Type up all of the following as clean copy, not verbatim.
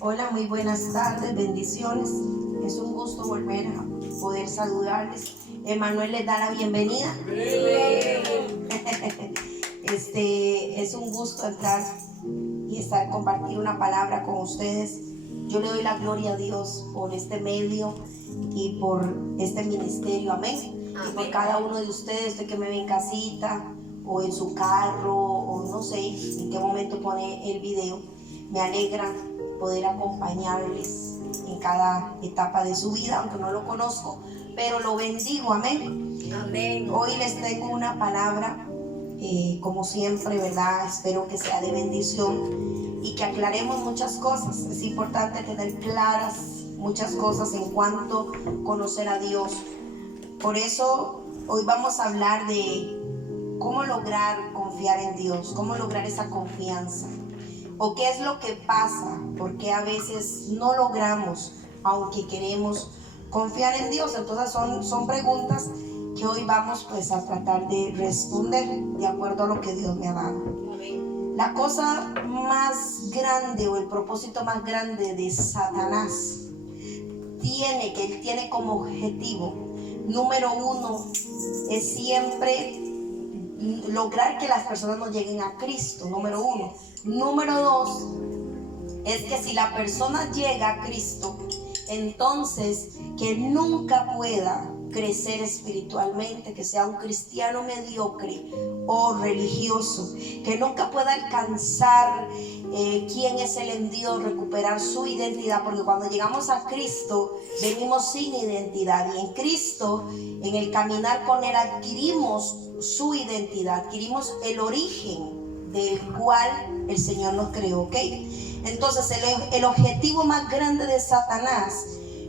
Hola, muy buenas tardes, bendiciones. Es un gusto volver a poder saludarles. Emanuel les da la bienvenida. Es un gusto entrar y compartir una palabra con ustedes. Yo le doy la gloria a Dios por este medio y por este ministerio. Amén. Y por cada uno de ustedes, que me ve en casita o en su carro o no sé en qué momento pone el video. Me alegra poder acompañarles en cada etapa de su vida, aunque no lo conozco, pero lo bendigo. Amén. Amén. Hoy les tengo una palabra, como siempre, ¿verdad? Espero que sea de bendición y que aclaremos muchas cosas. Es importante tener claras muchas cosas en cuanto a conocer a Dios. Por eso hoy vamos a hablar de cómo lograr confiar en Dios, cómo lograr esa confianza. ¿O qué es lo que pasa? Porque a veces no logramos, aunque queremos confiar en Dios. Entonces son preguntas que hoy vamos pues a tratar de responder de acuerdo a lo que Dios me ha dado. Amén. La cosa más grande o el propósito más grande de Satanás que él tiene como objetivo número uno es siempre lograr que las personas no lleguen a Cristo, número uno. Número dos es que si la persona llega a Cristo, entonces que nunca pueda crecer espiritualmente, que sea un cristiano mediocre o religioso, que nunca pueda alcanzar quién es Él en Dios, recuperar su identidad, porque cuando llegamos a Cristo venimos sin identidad, y en Cristo, en el caminar con Él, adquirimos su identidad, adquirimos el origen del cual el Señor nos creó, ¿ok? Entonces el objetivo más grande de Satanás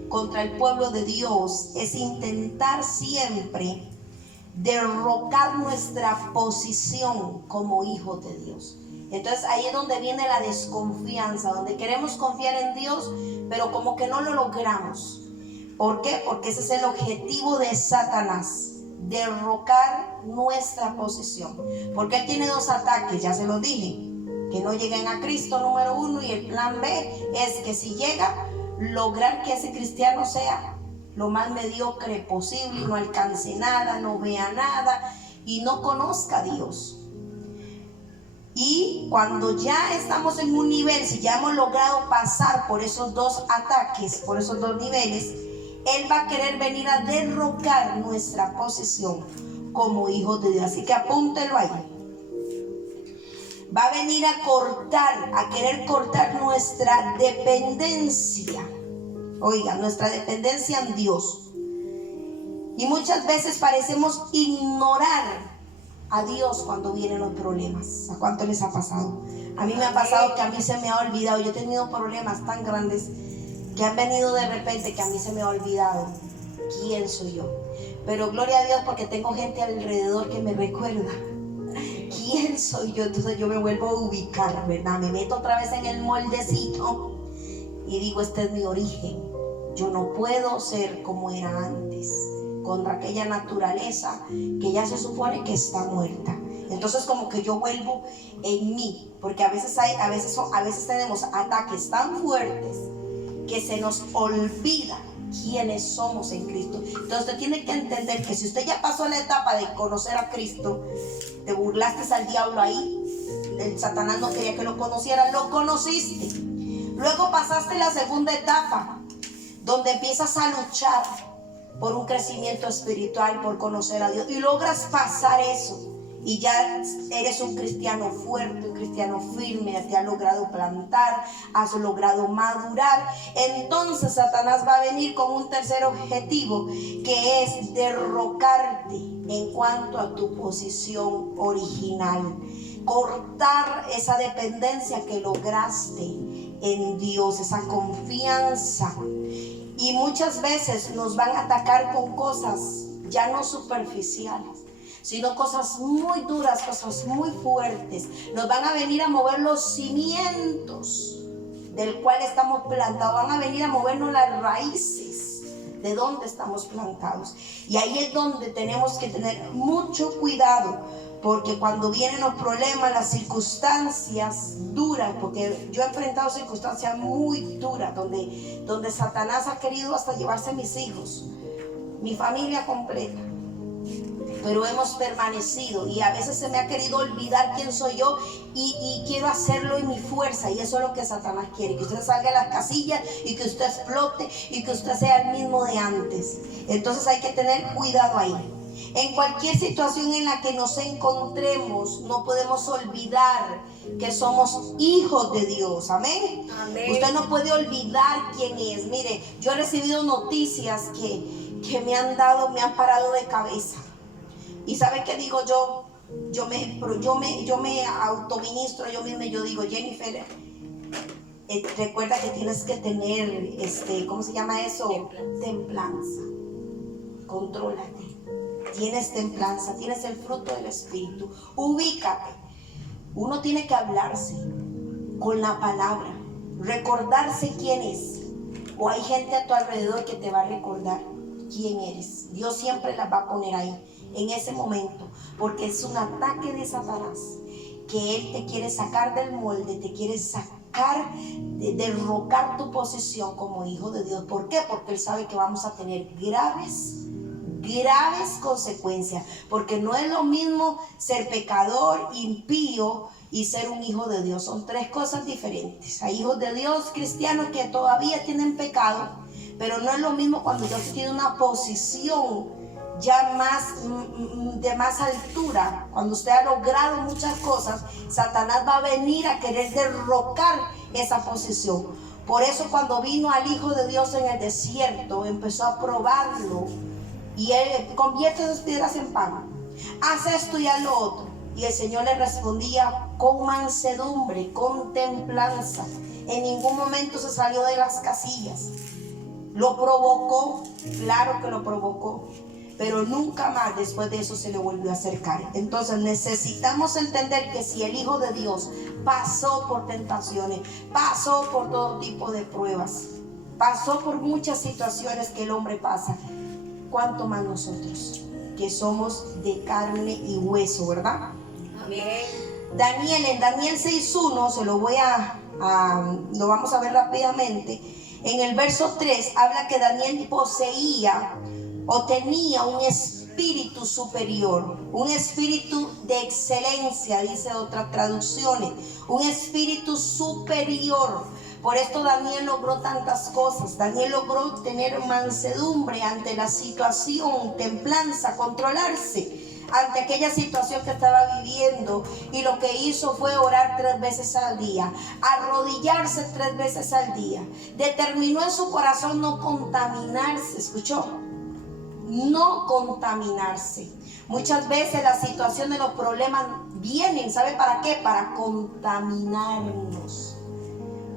contra el pueblo de Dios es intentar siempre derrocar nuestra posición como hijos de Dios. Entonces ahí es donde viene la desconfianza, donde queremos confiar en Dios, pero como que no lo logramos. ¿Por qué? Porque ese es el objetivo de Satanás, derrocar nuestra posición. Porque él tiene dos ataques, ya se los dije: que no lleguen a Cristo, número uno, y el plan B es que si llega, lograr que ese cristiano sea lo más mediocre posible y no alcance nada, no vea nada y no conozca a Dios. Y cuando ya estamos en un nivel, si ya hemos logrado pasar por esos dos ataques, por esos dos niveles, Él va a querer venir a derrocar nuestra posición como hijos de Dios. Así que apúntelo ahí. Va a venir a querer cortar nuestra dependencia. Oiga, nuestra dependencia en Dios. Y muchas veces parecemos ignorar a Dios cuando vienen los problemas. ¿A cuánto les ha pasado? A mí me ha pasado que a mí se me ha olvidado. Yo he tenido problemas tan grandes que han venido de repente que a mí se me ha olvidado quién soy yo. Pero gloria a Dios, porque tengo gente alrededor que me recuerda quién soy yo. Entonces yo me vuelvo a ubicar, ¿verdad? Me meto otra vez en el moldecito y digo: este es mi origen. Yo no puedo ser como era antes, contra aquella naturaleza que ya se supone que está muerta. Entonces como que yo vuelvo en mí, porque a veces tenemos ataques tan fuertes que se nos olvida quiénes somos en Cristo. Entonces usted tiene que entender que si usted ya pasó la etapa de conocer a Cristo, te burlaste al diablo ahí, el Satanás no quería que lo conocieras, lo conociste. Luego pasaste la segunda etapa, donde empiezas a luchar por un crecimiento espiritual, por conocer a Dios, y logras pasar eso, y ya eres un cristiano fuerte, un cristiano firme, te has logrado plantar, has logrado madurar. Entonces Satanás va a venir con un tercer objetivo, que es derrocarte en cuanto a tu posición original, cortar esa dependencia que lograste en Dios, esa confianza. Y muchas veces nos van a atacar con cosas ya no superficiales, sino cosas muy duras, cosas muy fuertes. Nos van a venir a mover los cimientos del cual estamos plantados, van a venir a movernos las raíces de donde estamos plantados. Y ahí es donde tenemos que tener mucho cuidado, Porque cuando vienen los problemas, las circunstancias duras, porque yo he enfrentado circunstancias muy duras, donde Satanás ha querido hasta llevarse a mis hijos, mi familia completa. Pero hemos permanecido, y a veces se me ha querido olvidar quién soy yo, y quiero hacerlo en mi fuerza, y eso es lo que Satanás quiere, que usted salga de las casillas y que usted explote y que usted sea el mismo de antes. Entonces hay que tener cuidado ahí. En cualquier situación en la que nos encontremos, no podemos olvidar que somos hijos de Dios. Amén. Amén. Usted no puede olvidar quién es. Mire, yo he recibido noticias que me han parado de cabeza. ¿Y sabe qué digo yo? Yo me autoministro yo misma. Yo digo, Jennifer, recuerda que tienes que tener, ¿cómo se llama eso? Templanza. Contrólate. Tienes templanza, tienes el fruto del Espíritu. Ubícate. Uno tiene que hablarse con la palabra, recordarse quién es. O hay gente a tu alrededor que te va a recordar quién eres. Dios siempre la va a poner ahí, en ese momento, porque es un ataque de Satanás, que él te quiere sacar del molde, te quiere sacar, derrocar tu posición como hijo de Dios. ¿Por qué? Porque él sabe que vamos a tener graves consecuencias, porque no es lo mismo ser pecador, impío, y ser un hijo de Dios. Son tres cosas diferentes. Hay hijos de Dios cristianos que todavía tienen pecado, pero no es lo mismo cuando Dios tiene una posición ya de más altura. Cuando usted ha logrado muchas cosas, Satanás va a venir a querer derrocar esa posición. Por eso cuando vino al Hijo de Dios en el desierto, empezó a probarlo, y él convierte esas piedras en pan, haz esto y haz lo otro. Y el Señor le respondía con mansedumbre, con templanza. En ningún momento se salió de las casillas. Lo provocó, claro que lo provocó, pero nunca más después de eso se le volvió a acercar. Entonces necesitamos entender que si el Hijo de Dios pasó por tentaciones, pasó por todo tipo de pruebas, pasó por muchas situaciones que el hombre pasa, ¿cuánto más nosotros, que somos de carne y hueso, verdad? Amén. Daniel, en Daniel 6:1, lo vamos a ver rápidamente. En el verso 3 habla que Daniel poseía o tenía un espíritu superior, un espíritu de excelencia, dice otras traducciones, un espíritu superior. Por esto Daniel logró tantas cosas. Daniel logró tener mansedumbre ante la situación, templanza, controlarse ante aquella situación que estaba viviendo, y lo que hizo fue orar 3 veces al día, arrodillarse 3 veces al día. Determinó en su corazón no contaminarse. ¿Escuchó? No contaminarse. Muchas veces las situaciones, los problemas vienen, ¿sabe para qué? Para contaminarnos,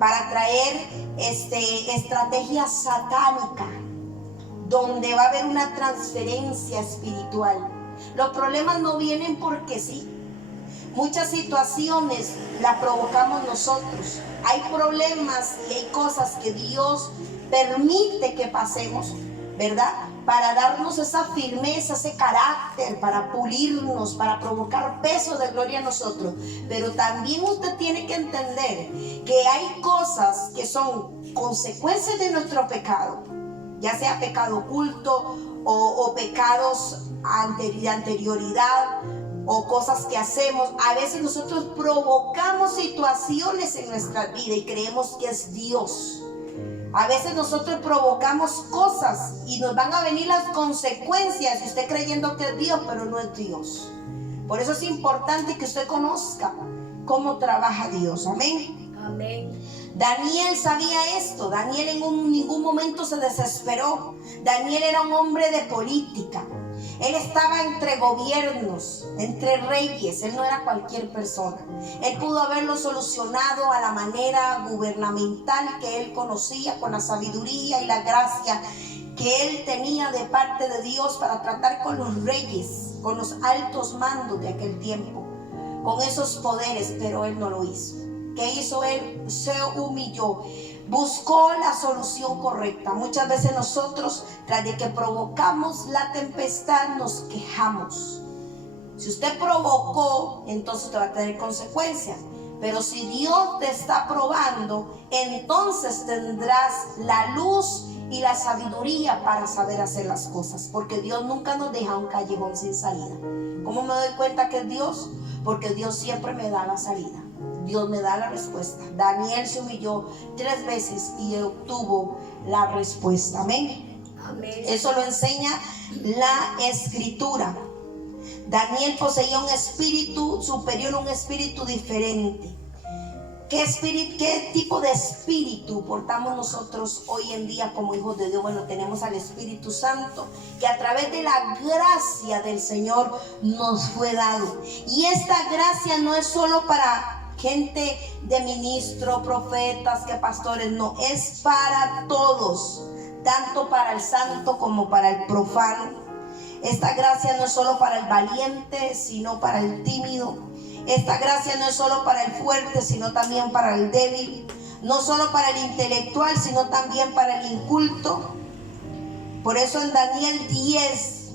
para traer estrategia satánica, donde va a haber una transferencia espiritual. Los problemas no vienen porque sí. Muchas situaciones las provocamos nosotros. Hay problemas y hay cosas que Dios permite que pasemos, ¿verdad? Para darnos esa firmeza, ese carácter, para pulirnos, para provocar peso de gloria a nosotros. Pero también usted tiene que entender que hay cosas que son consecuencias de nuestro pecado, ya sea pecado oculto o pecados de anterioridad, o cosas que hacemos. A veces nosotros provocamos situaciones en nuestra vida y creemos que es Dios. A veces nosotros provocamos cosas y nos van a venir las consecuencias, y usted creyendo que es Dios, pero no es Dios. Por eso es importante que usted conozca cómo trabaja Dios. Amén. Amén. Daniel sabía esto. Daniel en ningún momento se desesperó. Daniel era un hombre de política. Él estaba entre gobiernos, entre reyes. Él no era cualquier persona. Él pudo haberlo solucionado a la manera gubernamental que él conocía, con la sabiduría y la gracia que él tenía de parte de Dios para tratar con los reyes, con los altos mandos de aquel tiempo, con esos poderes, pero él no lo hizo. ¿Qué hizo él? Se humilló, buscó la solución correcta. Muchas veces nosotros, tras de que provocamos la tempestad, nos quejamos. Si usted provocó, entonces usted va a tener consecuencias. Pero si Dios te está probando, entonces tendrás la luz y la sabiduría para saber hacer las cosas. Porque Dios nunca nos deja un callejón sin salida. ¿Cómo me doy cuenta que es Dios? Porque Dios siempre me da la salida. Dios me da la respuesta. Daniel se humilló 3 veces y obtuvo la respuesta. Amén. Amén. Eso lo enseña la Escritura. Daniel poseía un espíritu superior, un espíritu diferente. ¿Qué tipo de espíritu portamos nosotros hoy en día como hijos de Dios? Bueno, tenemos al Espíritu Santo, que a través de la gracia del Señor nos fue dado. Y esta gracia no es solo para gente de ministros, profetas, que pastores, no, es para todos, tanto para el santo como para el profano. Esta gracia no es solo para el valiente, sino para el tímido. Esta gracia no es solo para el fuerte, sino también para el débil. No solo para el intelectual, sino también para el inculto. Por eso en Daniel 10,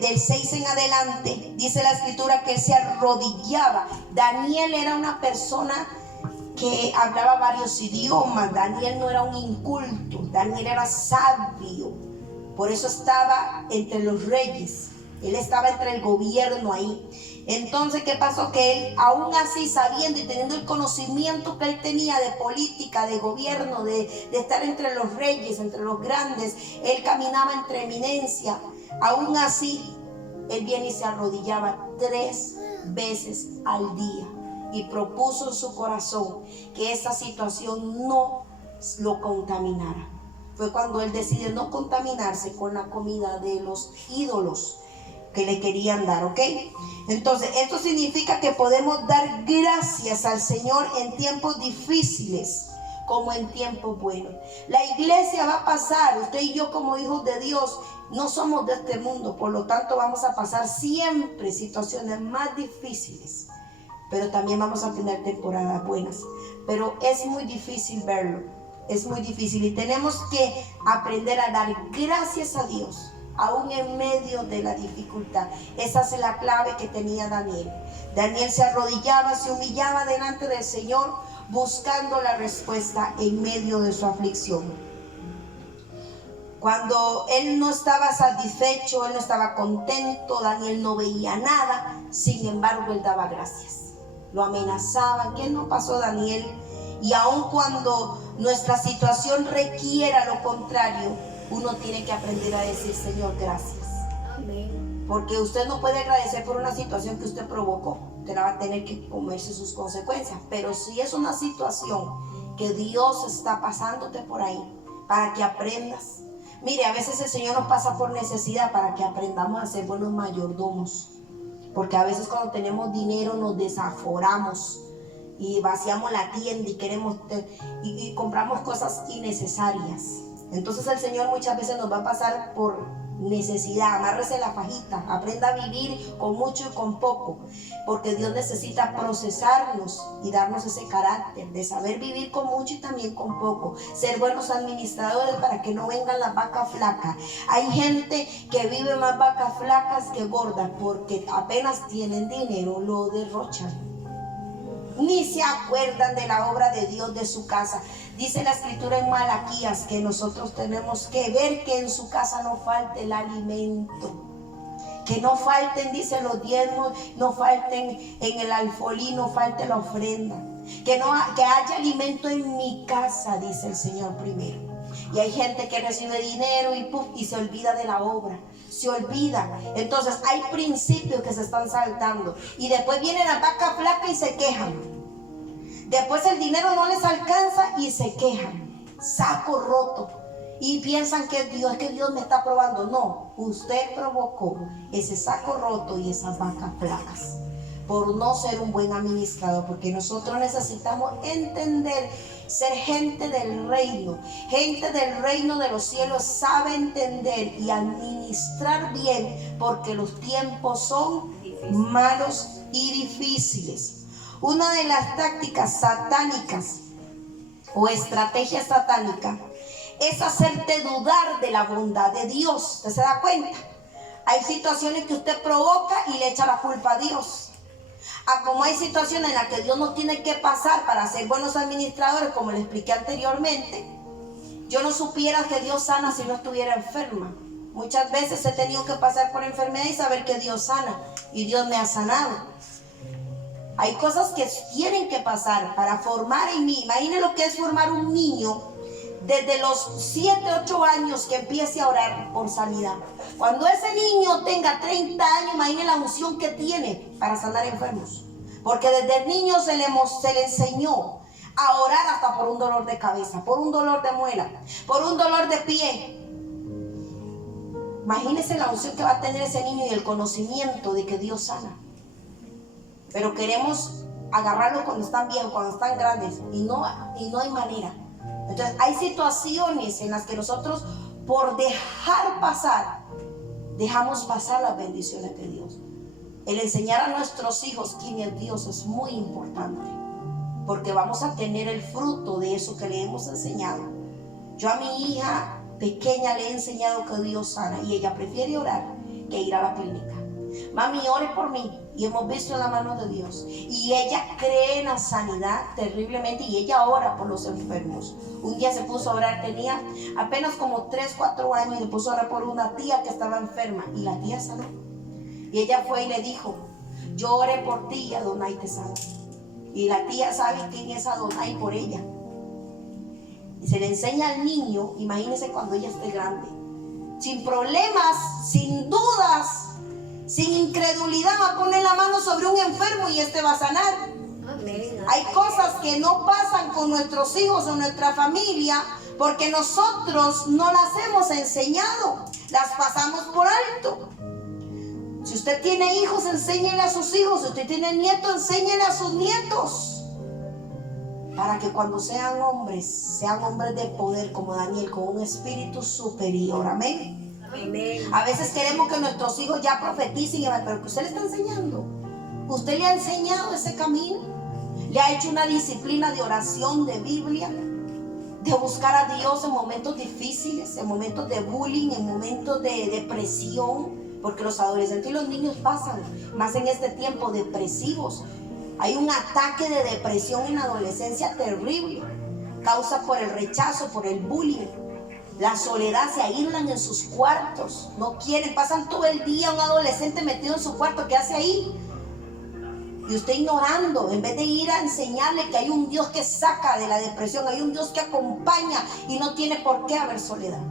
del 6 en adelante, dice la Escritura que él se arrodillaba. Daniel era una persona que hablaba varios idiomas. Daniel no era un inculto, Daniel era sabio. Por eso estaba entre los reyes. Él estaba entre el gobierno ahí. Entonces, ¿qué pasó? Que él, aún así, sabiendo y teniendo el conocimiento que él tenía de política, de gobierno, de estar entre los reyes, entre los grandes, él caminaba entre eminencia. Aún así, él viene y se arrodillaba 3 veces al día. Y propuso en su corazón que esa situación no lo contaminara. Fue cuando él decide no contaminarse con la comida de los ídolos que le querían dar, ¿ok? Entonces, esto significa que podemos dar gracias al Señor en tiempos difíciles como en tiempos buenos. La iglesia va a pasar, usted y yo como hijos de Dios, no somos de este mundo, por lo tanto vamos a pasar siempre situaciones más difíciles, pero también vamos a tener temporadas buenas. Pero es muy difícil verlo, es muy difícil y tenemos que aprender a dar gracias a Dios aún en medio de la dificultad. Esa es la clave que tenía Daniel. Daniel se arrodillaba, se humillaba delante del Señor, buscando la respuesta en medio de su aflicción. Cuando él no estaba satisfecho, él no estaba contento, Daniel no veía nada, sin embargo él daba gracias. Lo amenazaban. ¿Qué no pasó, Daniel? Y aun cuando nuestra situación requiera lo contrario, uno tiene que aprender a decir: Señor, gracias. Amén. Porque usted no puede agradecer por una situación que usted provocó. Usted va a tener que comerse sus consecuencias. Pero si es una situación que Dios está pasándote por ahí, para que aprendas. Mire, a veces el Señor nos pasa por necesidad para que aprendamos a ser buenos mayordomos. Porque a veces cuando tenemos dinero nos desaforamos y vaciamos la tienda y queremos y compramos cosas innecesarias. Entonces el Señor muchas veces nos va a pasar por necesidad. Amárrese la fajita, aprenda a vivir con mucho y con poco, porque Dios necesita procesarnos y darnos ese carácter de saber vivir con mucho y también con poco, ser buenos administradores para que no vengan las vacas flacas. Hay gente que vive más vacas flacas que gordas, porque apenas tienen dinero lo derrochan, ni se acuerdan de la obra de Dios, de su casa. Dice la Escritura en Malaquías que nosotros tenemos que ver que en su casa no falte el alimento, que no falten, dice, los diezmos, no falten en el alfolí, no falte la ofrenda, que haya alimento en mi casa, dice el Señor primero. Y hay gente que recibe dinero y se olvida de la obra, se olvida. Entonces hay principios que se están saltando y después vienen las vacas flacas y se quejan. Después el dinero no les alcanza y se quejan, saco roto, y piensan que Dios me está probando. No, usted provocó ese saco roto y esas vacas flacas por no ser un buen administrador, porque nosotros necesitamos entender, ser gente del reino de los cielos, sabe entender y administrar bien, porque los tiempos son malos y difíciles. Una de las tácticas satánicas o estrategias satánicas es hacerte dudar de la bondad de Dios. ¿Usted se da cuenta? Hay situaciones que usted provoca y le echa la culpa a Dios. Como hay situaciones en las que Dios nos tiene que pasar para ser buenos administradores, como le expliqué anteriormente, yo no supiera que Dios sana si no estuviera enferma. Muchas veces he tenido que pasar por enfermedad y saber que Dios sana, y Dios me ha sanado. Hay cosas que tienen que pasar para formar en mí. Imagine lo que es formar un niño desde los 7, 8 años que empiece a orar por sanidad. Cuando ese niño tenga 30 años, imagine la unción que tiene para sanar enfermos. Porque desde el niño se le enseñó a orar hasta por un dolor de cabeza, por un dolor de muela, por un dolor de pie. Imagínese la unción que va a tener ese niño y el conocimiento de que Dios sana. Pero queremos agarrarlo cuando están viejos, cuando están grandes, y no hay manera. Entonces hay situaciones en las que nosotros, por dejar pasar, dejamos pasar las bendiciones de Dios. El enseñar a nuestros hijos quién es Dios es muy importante, porque vamos a tener el fruto de eso que le hemos enseñado. Yo a mi hija pequeña le he enseñado que Dios sana, y ella prefiere orar que ir a la clínica. Mami, ore por mí. Y hemos visto la mano de Dios. Y ella cree en la sanidad terriblemente, y ella ora por los enfermos. Un día se puso a orar, tenía apenas como 3, 4 años, y se puso a orar por una tía que estaba enferma, y la tía sanó. Y ella fue y le dijo: yo oré por ti y Adonai te sana. Y la tía sabe quién es Adonai por ella. Y se le enseña al niño, imagínense cuando ella esté grande, sin problemas, sin dudas, sin incredulidad, va a poner la mano sobre un enfermo y este va a sanar. Amén. Hay cosas que no pasan con nuestros hijos o nuestra familia porque nosotros no las hemos enseñado, las pasamos por alto. Si usted tiene hijos, enséñele a sus hijos. Si usted tiene nietos, enséñele a sus nietos, para que cuando sean hombres de poder como Daniel, con un espíritu superior. Amén. Amén. A veces queremos que nuestros hijos ya profeticen, pero que usted le está enseñando. Usted le ha enseñado ese camino, le ha hecho una disciplina de oración, de Biblia, de buscar a Dios en momentos difíciles, en momentos de bullying, en momentos de depresión, porque los adolescentes y los niños pasan más en este tiempo depresivos. Hay un ataque de depresión en la adolescencia terrible, causa por el rechazo, por el bullying. La soledad, se aíslan en sus cuartos, no quieren, pasan todo el día un adolescente metido en su cuarto. ¿Qué hace ahí? Y usted ignorando, en vez de ir a enseñarle que hay un Dios que saca de la depresión, hay un Dios que acompaña, y no tiene por qué haber soledad.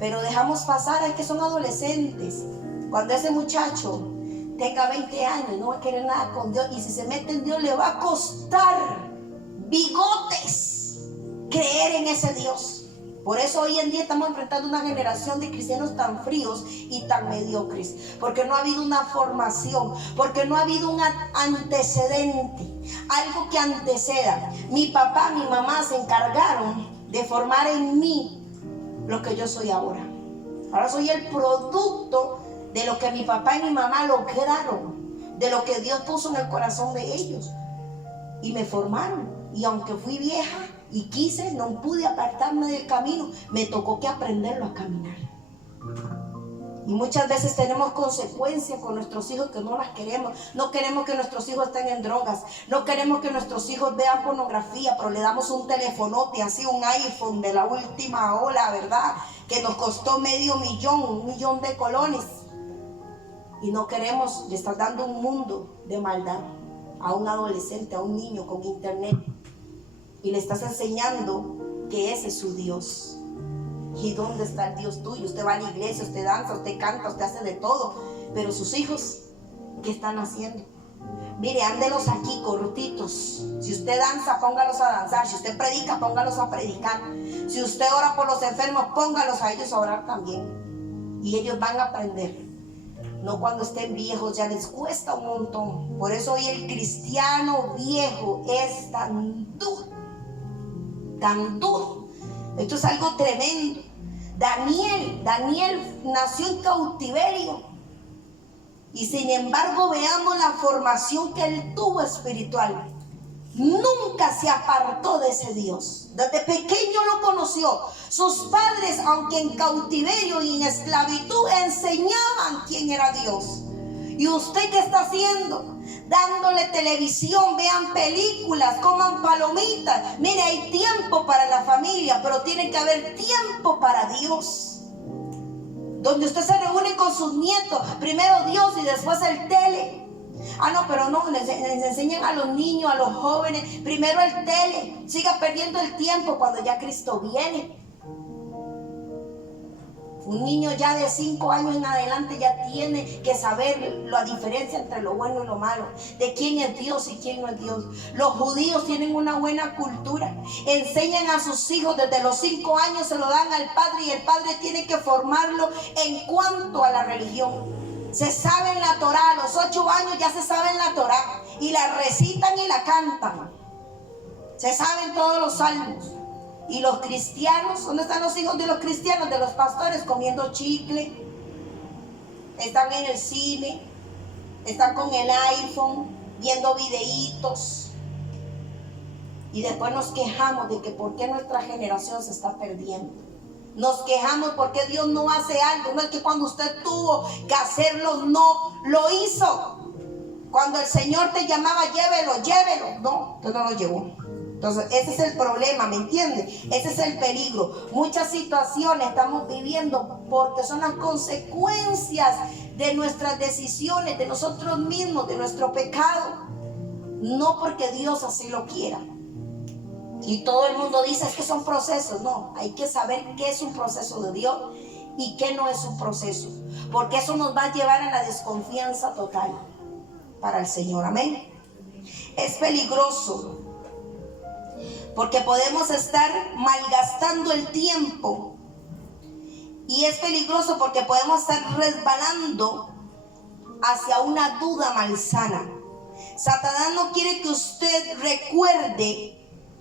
Pero dejamos pasar, es que son adolescentes. Cuando ese muchacho tenga 20 años, no va a querer nada con Dios, y si se mete en Dios le va a costar bigotes creer en ese Dios. Por eso hoy en día estamos enfrentando una generación de cristianos tan fríos y tan mediocres, porque no ha habido una formación, porque no ha habido un antecedente, algo que anteceda. Mi papá, mi mamá se encargaron de formar en mí lo que yo soy ahora. Ahora soy el producto de lo que mi papá y mi mamá lograron, de lo que Dios puso en el corazón de ellos, y me formaron. Y aunque fui vieja y quise, no pude apartarme del camino, me tocó que aprenderlo a caminar. Y muchas veces tenemos consecuencias con nuestros hijos que no las queremos. No queremos que nuestros hijos estén en drogas, no queremos que nuestros hijos vean pornografía, pero le damos un telefonote, así un iPhone de la última ola, ¿verdad? Que nos costó $1 millón de colones. Y no queremos, le estás dando un mundo de maldad a un adolescente, a un niño con internet. Y le estás enseñando que ese es su Dios. ¿Y dónde está el Dios tuyo? Usted va a la iglesia, usted danza, usted canta, usted hace de todo. Pero sus hijos, ¿qué están haciendo? Mire, ándelos aquí cortitos. Si usted danza, póngalos a danzar. Si usted predica, póngalos a predicar. Si usted ora por los enfermos, póngalos a ellos a orar también. Y ellos van a aprender. No cuando estén viejos, ya les cuesta un montón. Por eso hoy el cristiano viejo es tan duro. Tan duro. Esto es algo tremendo. Daniel nació en cautiverio, y sin embargo veamos la formación que él tuvo espiritual. nunca se apartó de ese Dios. Desde pequeño lo conoció. Sus padres, aunque en cautiverio y en esclavitud, enseñaban quién era Dios. ¿Y usted qué está haciendo? Dándole televisión, vean películas, coman palomitas. Mire, hay tiempo para la familia, pero tiene que haber tiempo para Dios. Donde usted se reúne con sus nietos, primero Dios y después el tele. No, pero no, les enseñan a los niños, a los jóvenes, primero el tele. Siga perdiendo el tiempo cuando ya Cristo viene. Un niño ya de 5 años en adelante ya tiene que saber la diferencia entre lo bueno y lo malo, de quién es Dios y quién no es Dios. Los judíos tienen una buena cultura, enseñan a sus hijos desde los 5 años, se lo dan al padre y el padre tiene que formarlo en cuanto a la religión. Se saben la Torá, a los 8 años ya se saben la Torá y la recitan y la cantan. Se saben todos los salmos. Y los cristianos, ¿dónde están los hijos de los cristianos? De los pastores comiendo chicle, están en el cine, están con el iPhone, viendo videitos. Y después nos quejamos de que por qué nuestra generación se está perdiendo. Nos quejamos porque Dios no hace algo. No es que cuando usted tuvo que hacerlo, no lo hizo. Cuando el Señor te llamaba, llévelo. No, usted no lo llevó. Entonces, ese es el problema, ¿me entiende? Ese es el peligro. Muchas situaciones estamos viviendo porque son las consecuencias de nuestras decisiones, de nosotros mismos, de nuestro pecado. No porque Dios así lo quiera. Y todo el mundo dice es que son procesos. No, hay que saber qué es un proceso de Dios y qué no es un proceso. Porque eso nos va a llevar a la desconfianza total para el Señor. Amén. Es peligroso. Porque podemos estar malgastando el tiempo. Y es peligroso porque podemos estar resbalando hacia una duda malsana. Satanás no quiere que usted recuerde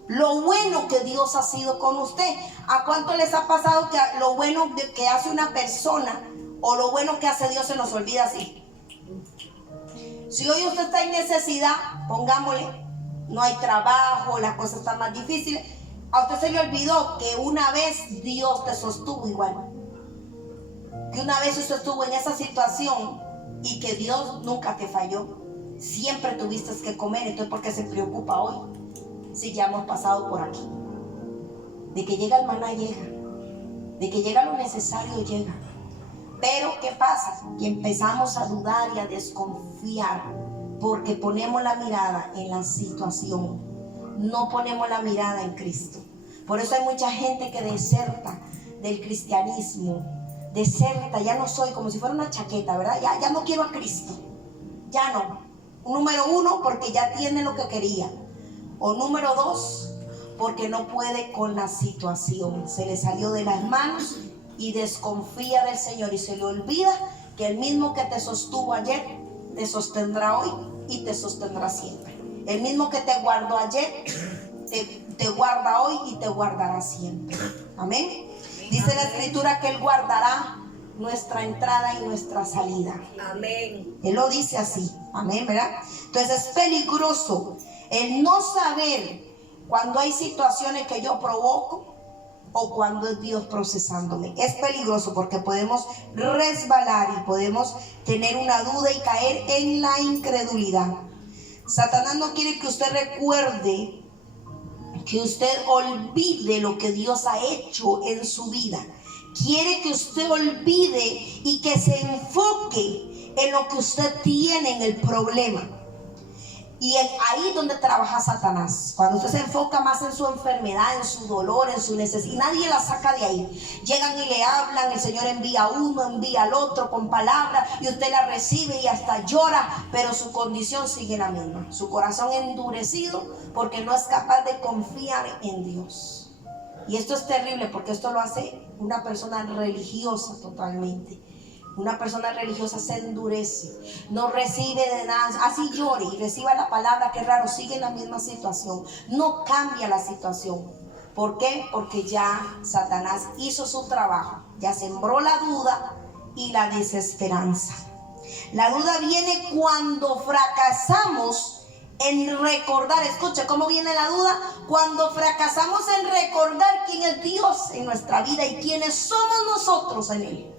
lo bueno que Dios ha sido con usted. ¿A cuánto les ha pasado que lo bueno que hace una persona o lo bueno que hace Dios se nos olvida así? Si hoy usted está en necesidad, pongámosle, no hay trabajo, las cosas están más difíciles, a usted se le olvidó que una vez Dios te sostuvo igual, que una vez usted estuvo en esa situación y que Dios nunca te falló, siempre tuviste que comer. Entonces, ¿por qué se preocupa hoy? Si ya hemos pasado por aquí. De que llega el maná, llega. De que llega lo necesario, llega. Pero ¿qué pasa? Que empezamos a dudar y a desconfiar porque ponemos la mirada en la situación, no ponemos la mirada en Cristo. Por eso hay mucha gente que deserta del cristianismo, deserta, ya no soy, como si fuera una chaqueta, ¿verdad? Ya no quiero a Cristo, ya no. Número 1, porque ya tiene lo que quería. O número 2, porque no puede con la situación, se le salió de las manos y desconfía del Señor y se le olvida que el mismo que te sostuvo ayer te sostendrá hoy y te sostendrá siempre. El mismo que te guardó ayer te guarda hoy y te guardará siempre. Amén. Dice la Escritura que Él guardará nuestra entrada y nuestra salida. Amén. Él lo dice así. Amén, ¿verdad? Entonces es peligroso el no saber cuando hay situaciones que yo provoco o cuando es Dios procesándome. Es peligroso porque podemos resbalar y podemos tener una duda y caer en la incredulidad. Satanás no quiere que usted recuerde, que usted olvide lo que Dios ha hecho en su vida. Quiere que usted olvide y que se enfoque en lo que usted tiene, en el problema. Y es ahí donde trabaja Satanás. Cuando usted se enfoca más en su enfermedad, en su dolor, en su necesidad, nadie la saca de ahí. Llegan y le hablan, el Señor envía a uno, envía al otro con palabras y usted la recibe y hasta llora, pero su condición sigue la misma. Su corazón endurecido porque no es capaz de confiar en Dios. Y esto es terrible porque esto lo hace una persona religiosa totalmente. Una persona religiosa se endurece, no recibe de nada, así llore y reciba la palabra, que raro, sigue en la misma situación, no cambia la situación. ¿Por qué? Porque ya Satanás hizo su trabajo, ya sembró la duda y la desesperanza. La duda viene cuando fracasamos en recordar. Escucha cómo viene la duda. Cuando fracasamos en recordar quién es Dios en nuestra vida y quiénes somos nosotros en Él.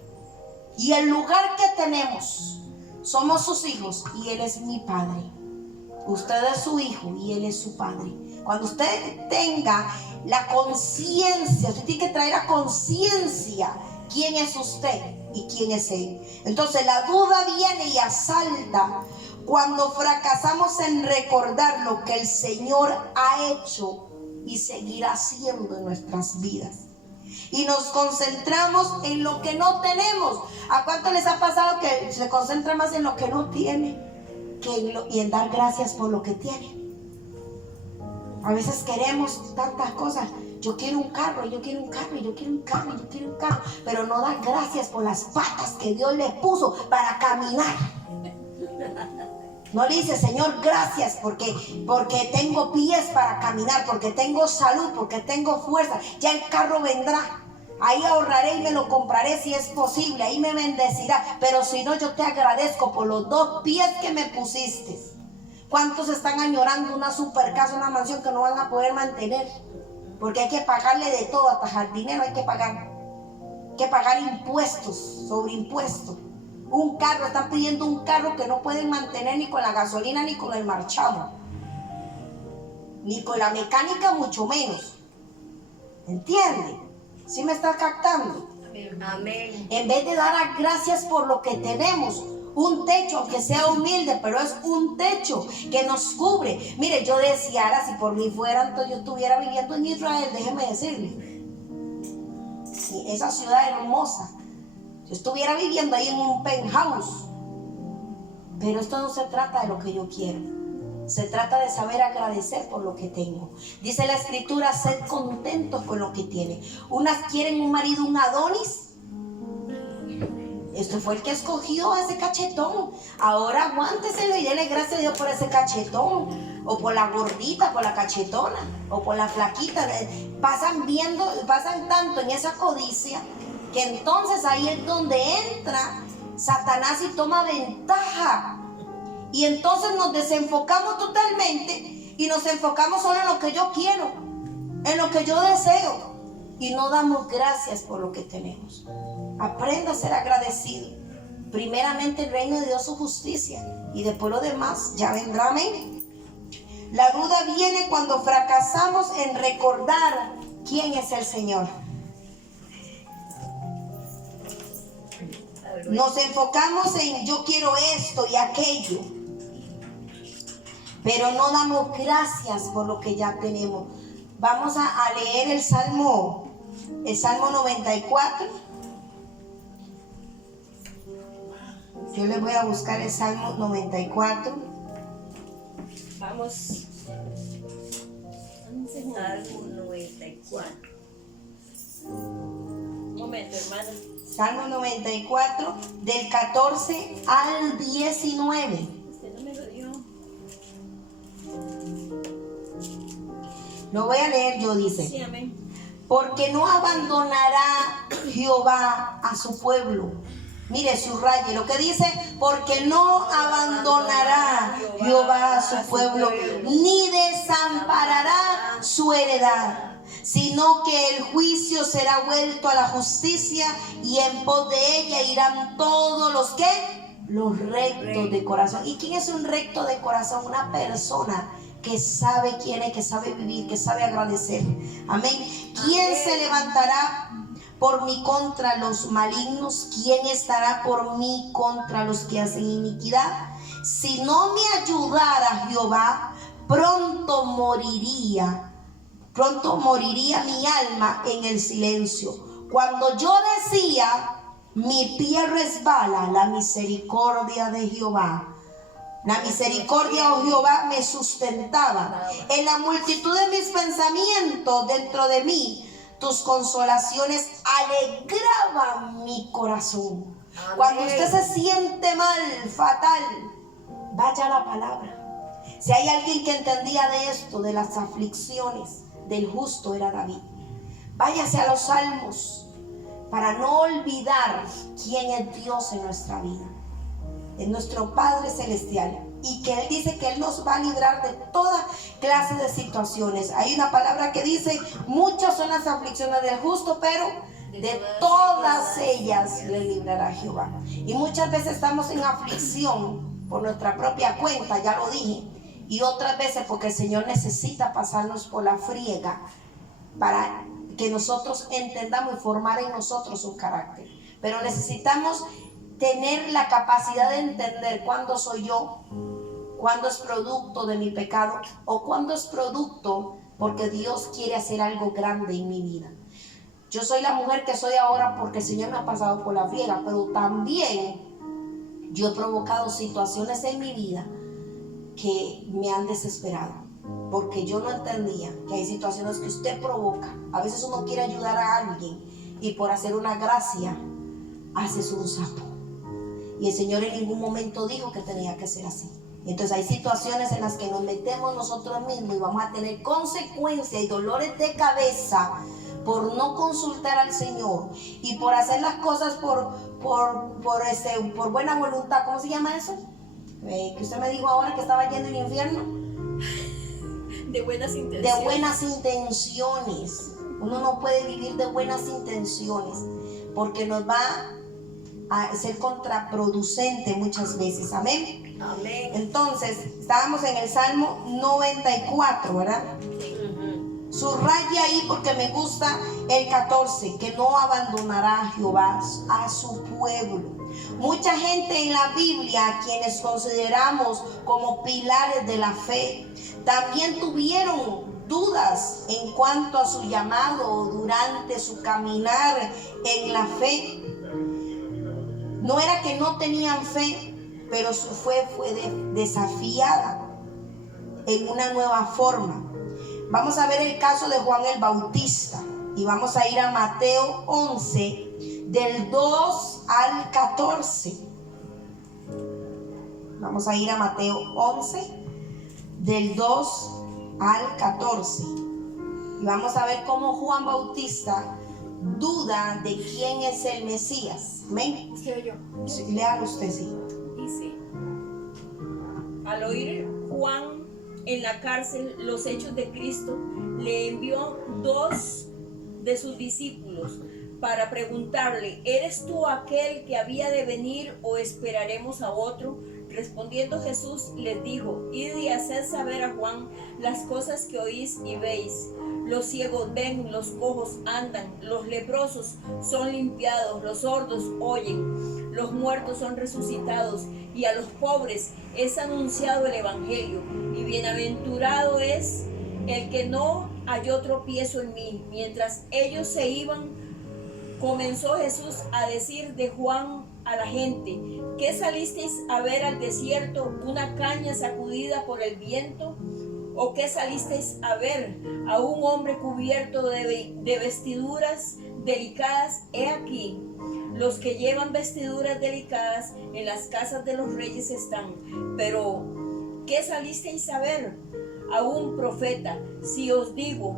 Y el lugar que tenemos. Somos sus hijos y Él es mi Padre. Usted es su hijo y Él es su Padre. Cuando usted tenga la conciencia, usted tiene que traer a conciencia quién es usted y quién es Él. Entonces la duda viene y asalta cuando fracasamos en recordar lo que el Señor ha hecho y seguirá haciendo en nuestras vidas. Y nos concentramos en lo que no tenemos. ¿A cuánto les ha pasado que se concentra más en lo que no tiene y en dar gracias por lo que tiene? A veces queremos tantas cosas. Yo quiero un carro, yo quiero un carro, yo quiero un carro, yo quiero un carro. Pero no dan gracias por las patas que Dios le puso para caminar. No le dice, Señor, gracias porque tengo pies para caminar, porque tengo salud, porque tengo fuerza. Ya el carro vendrá. Ahí ahorraré y me lo compraré si es posible. Ahí me bendecirá. Pero si no, yo te agradezco por los 2 pies que me pusiste. ¿Cuántos están añorando una super casa, una mansión que no van a poder mantener? Porque hay que pagarle de todo, hasta jardinero hay que pagar. Hay que pagar impuestos sobre impuestos. Un carro, están pidiendo un carro que no pueden mantener ni con la gasolina ni con el marchamo. Ni con la mecánica, mucho menos. ¿Entiende? ¿Sí me está captando? Amén. En vez de dar gracias por lo que tenemos, un techo, aunque sea humilde, pero es un techo que nos cubre. Mire, yo decía, ahora si por mí fuera, entonces yo estuviera viviendo en Israel, déjeme decirle. Esa ciudad hermosa. Yo estuviera viviendo ahí en un penthouse. Pero esto no se trata de lo que yo quiero. Se trata de saber agradecer por lo que tengo. Dice la escritura, sed contentos con lo que tienen. Unas quieren un marido, un Adonis. Este fue el que escogió a ese cachetón. Ahora aguánteselo y denle gracias a Dios por ese cachetón. O por la gordita, por la cachetona. O por la flaquita. Pasan tanto en esa codicia que entonces ahí es donde entra Satanás y toma ventaja. Y entonces nos desenfocamos totalmente y nos enfocamos solo en lo que yo quiero, en lo que yo deseo, y no damos gracias por lo que tenemos. Aprenda a ser agradecido. Primeramente el reino de Dios, su justicia, y después lo demás ya vendrá. Amén. La duda viene cuando fracasamos en recordar quién es el Señor. Nos enfocamos en yo quiero esto y aquello, pero no damos gracias por lo que ya tenemos. Vamos a leer el Salmo 94. Yo les voy a buscar el Salmo 94. Vamos. Salmo 94. Un momento, hermana. Salmo 94, del 14 al 19. Usted no me lo dio. Lo voy a leer yo, dice. Sí, amén. Porque no abandonará Jehová a su pueblo. Mire, subraye lo que dice. Porque no abandonará Jehová a su pueblo, ni desamparará su heredad, sino que el juicio será vuelto a la justicia, y en pos de ella irán todos los rectos de corazón. ¿Y quién es un recto de corazón? Una persona que sabe quién es, que sabe vivir, que sabe agradecer. Amén. ¿Quién se levantará por mí contra los malignos? ¿Quién estará por mí contra los que hacen iniquidad? Si no me ayudara Jehová, pronto moriría mi alma en el silencio. Cuando yo decía, mi pie resbala, la misericordia de Jehová. La misericordia, oh Jehová, me sustentaba. En la multitud de mis pensamientos dentro de mí, tus consolaciones alegraban mi corazón. Amén. Cuando usted se siente mal, fatal, vaya a la palabra. Si hay alguien que entendía de esto, de las aflicciones del justo, era David. Váyase a los salmos para no olvidar quién es Dios en nuestra vida. Es nuestro Padre Celestial. y que Él dice que Él nos va a librar de toda clase de situaciones. Hay una palabra que dice, muchas son las aflicciones del justo, pero de todas ellas le librará Jehová. Y muchas veces estamos en aflicción por nuestra propia cuenta, ya lo dije, y otras veces porque el Señor necesita pasarnos por la friega para que nosotros entendamos y formar en nosotros un carácter. Pero necesitamos tener la capacidad de entender cuándo soy yo, cuándo es producto de mi pecado o cuándo es producto porque Dios quiere hacer algo grande en mi vida. Yo soy la mujer que soy ahora porque el Señor me ha pasado por la friega, pero también yo he provocado situaciones en mi vida que me han desesperado, porque yo no entendía que hay situaciones que usted provoca. A veces uno quiere ayudar a alguien y por hacer una gracia haces un sapo. Y el Señor en ningún momento dijo que tenía que ser así. Entonces hay situaciones en las que nos metemos nosotros mismos y vamos a tener consecuencias y dolores de cabeza por no consultar al Señor y por hacer las cosas por buena voluntad. ¿Cómo se llama eso? Que usted me dijo ahora que estaba yendo al infierno. De buenas intenciones. De buenas intenciones. Uno no puede vivir de buenas intenciones porque nos va a ser contraproducente muchas veces. Amén. Amén. Entonces, estábamos en el Salmo 94, ¿verdad? Sí. Subraya ahí porque me gusta el 14, que no abandonará a Jehová a su pueblo. Mucha gente en la Biblia, quienes consideramos como pilares de la fe, también tuvieron dudas en cuanto a su llamado durante su caminar en la fe. No era que no tenían fe, pero su fe fue desafiada en una nueva forma. Vamos a ver el caso de Juan el Bautista y vamos a ir a Mateo 11 del 2 al 14. Vamos a ir a Mateo 11 del 2 al 14 y vamos a ver cómo Juan Bautista duda de quién es el Mesías. ¿Amén? ¿Usted o yo? Sí, léalo usted, sí. Dice: al oír Juan en la cárcel los hechos de Cristo, le envió 2 de sus discípulos para preguntarle: ¿eres tú aquel que había de venir o esperaremos a otro? Respondiendo Jesús les dijo: id y haced saber a Juan las cosas que oís y veis. Los ciegos ven, los cojos andan, los leprosos son limpiados, los sordos oyen, los muertos son resucitados, y a los pobres es anunciado el evangelio. Y bienaventurado es el que no halló tropiezo en mí. Mientras ellos se iban, comenzó Jesús a decir de Juan a la gente: ¿qué salisteis a ver al desierto? ¿Una caña sacudida por el viento? ¿O qué salisteis a ver? ¿A un hombre cubierto de vestiduras delicadas? He aquí, los que llevan vestiduras delicadas en las casas de los reyes están. Pero, ¿qué salisteis a ver? A un profeta. Si os digo,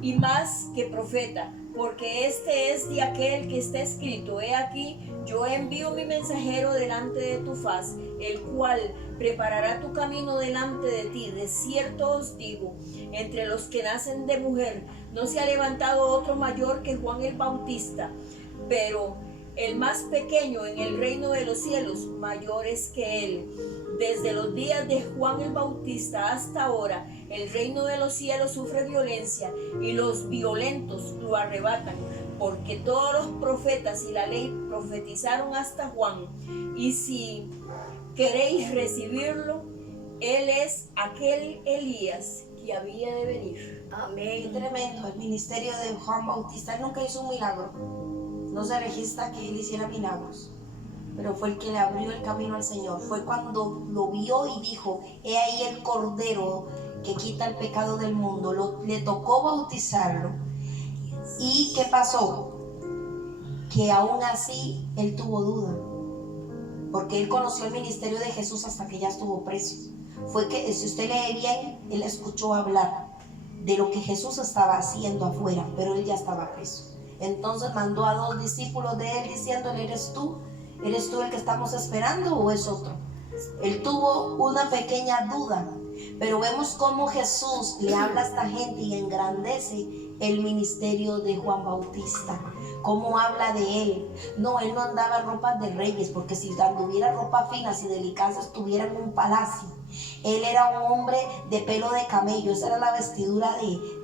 y más que profeta, porque este es de aquel que está escrito: he aquí, yo envío mi mensajero delante de tu faz, el cual preparará tu camino delante de ti. De cierto os digo, entre los que nacen de mujer no se ha levantado otro mayor que Juan el Bautista, pero el más pequeño en el reino de los cielos mayor es que él. Desde los días de Juan el Bautista hasta ahora, el reino de los cielos sufre violencia y los violentos lo arrebatan, porque todos los profetas y la ley profetizaron hasta Juan. Y si queréis recibirlo, él es aquel Elías que había de venir. Amén. Qué tremendo el ministerio de Juan Bautista. Él nunca hizo un milagro. No se registra que él hiciera milagros, pero fue el que le abrió el camino al Señor. Fue cuando lo vio y dijo: he ahí el Cordero que quita el pecado del mundo. Le tocó bautizarlo. ¿Y qué pasó? Que aún así él tuvo duda, porque él conoció el ministerio de Jesús hasta que ya estuvo preso. Fue que, si usted lee bien, él escuchó hablar de lo que Jesús estaba haciendo afuera, pero él ya estaba preso. Entonces mandó a 2 discípulos de él diciéndole: ¿eres tú el que estamos esperando o es otro? Él tuvo una pequeña duda, pero vemos cómo Jesús le habla a esta gente y engrandece el ministerio de Juan Bautista. Cómo habla de él. No, él no andaba en ropas de reyes, porque si anduviera ropas finas y delicadas estuviera en un palacio. Él era un hombre de pelo de camello, esa era la vestidura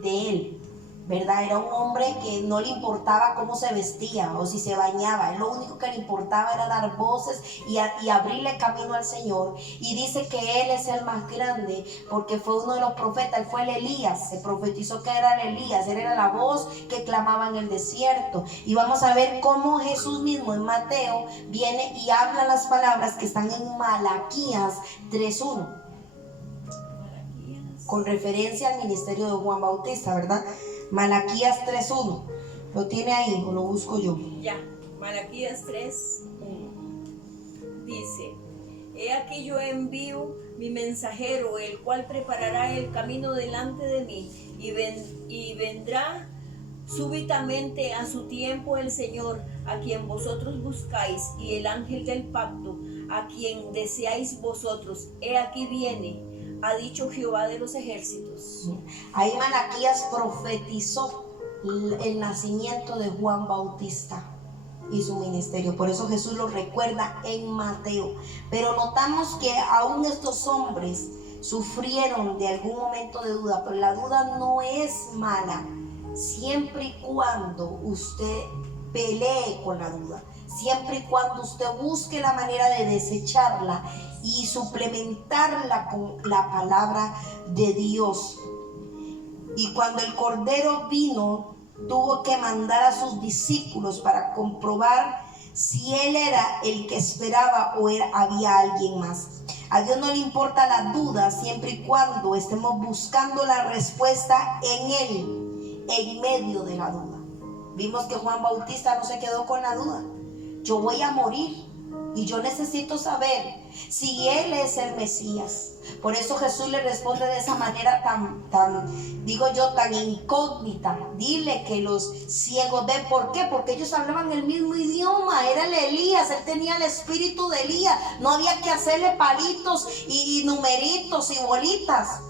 de él, ¿verdad? Era un hombre que no le importaba cómo se vestía o si se bañaba. Lo único que le importaba era dar voces y abrirle camino al Señor. Y dice que él es el más grande porque fue uno de los profetas. Él fue el Elías. Se profetizó que era el Elías. Él era la voz que clamaba en el desierto. Y vamos a ver cómo Jesús mismo en Mateo viene y habla las palabras que están en Malaquías 3:1, con referencia al ministerio de Juan Bautista, ¿verdad? Malaquías 3:1. ¿Lo tiene ahí o lo busco yo? Ya, Malaquías 3:1. Dice: He aquí yo envío mi mensajero, el cual preparará el camino delante de mí, y vendrá súbitamente a su tiempo el Señor, a quien vosotros buscáis, y el ángel del pacto, a quien deseáis vosotros. He aquí viene, ha dicho Jehová de los ejércitos. Ahí Malaquías profetizó el nacimiento de Juan Bautista y su ministerio. Por eso Jesús lo recuerda en Mateo. Pero notamos que aún estos hombres sufrieron de algún momento de duda, pero la duda no es mala, siempre y cuando usted pelee con la duda, siempre y cuando usted busque la manera de desecharla y suplementarla con la palabra de Dios. Y cuando el Cordero vino, tuvo que mandar a sus discípulos para comprobar si él era el que esperaba o había alguien más. A Dios no le importa la duda siempre y cuando estemos buscando la respuesta en él, en medio de la duda. Vimos que Juan Bautista no se quedó con la duda. Yo voy a morir y yo necesito saber si él es el Mesías. Por eso Jesús le responde de esa manera tan incógnita. Dile que los ciegos ven. ¿Por qué? Porque ellos hablaban el mismo idioma. Era el Elías, él tenía el espíritu de Elías. No había que hacerle palitos y numeritos y bolitas.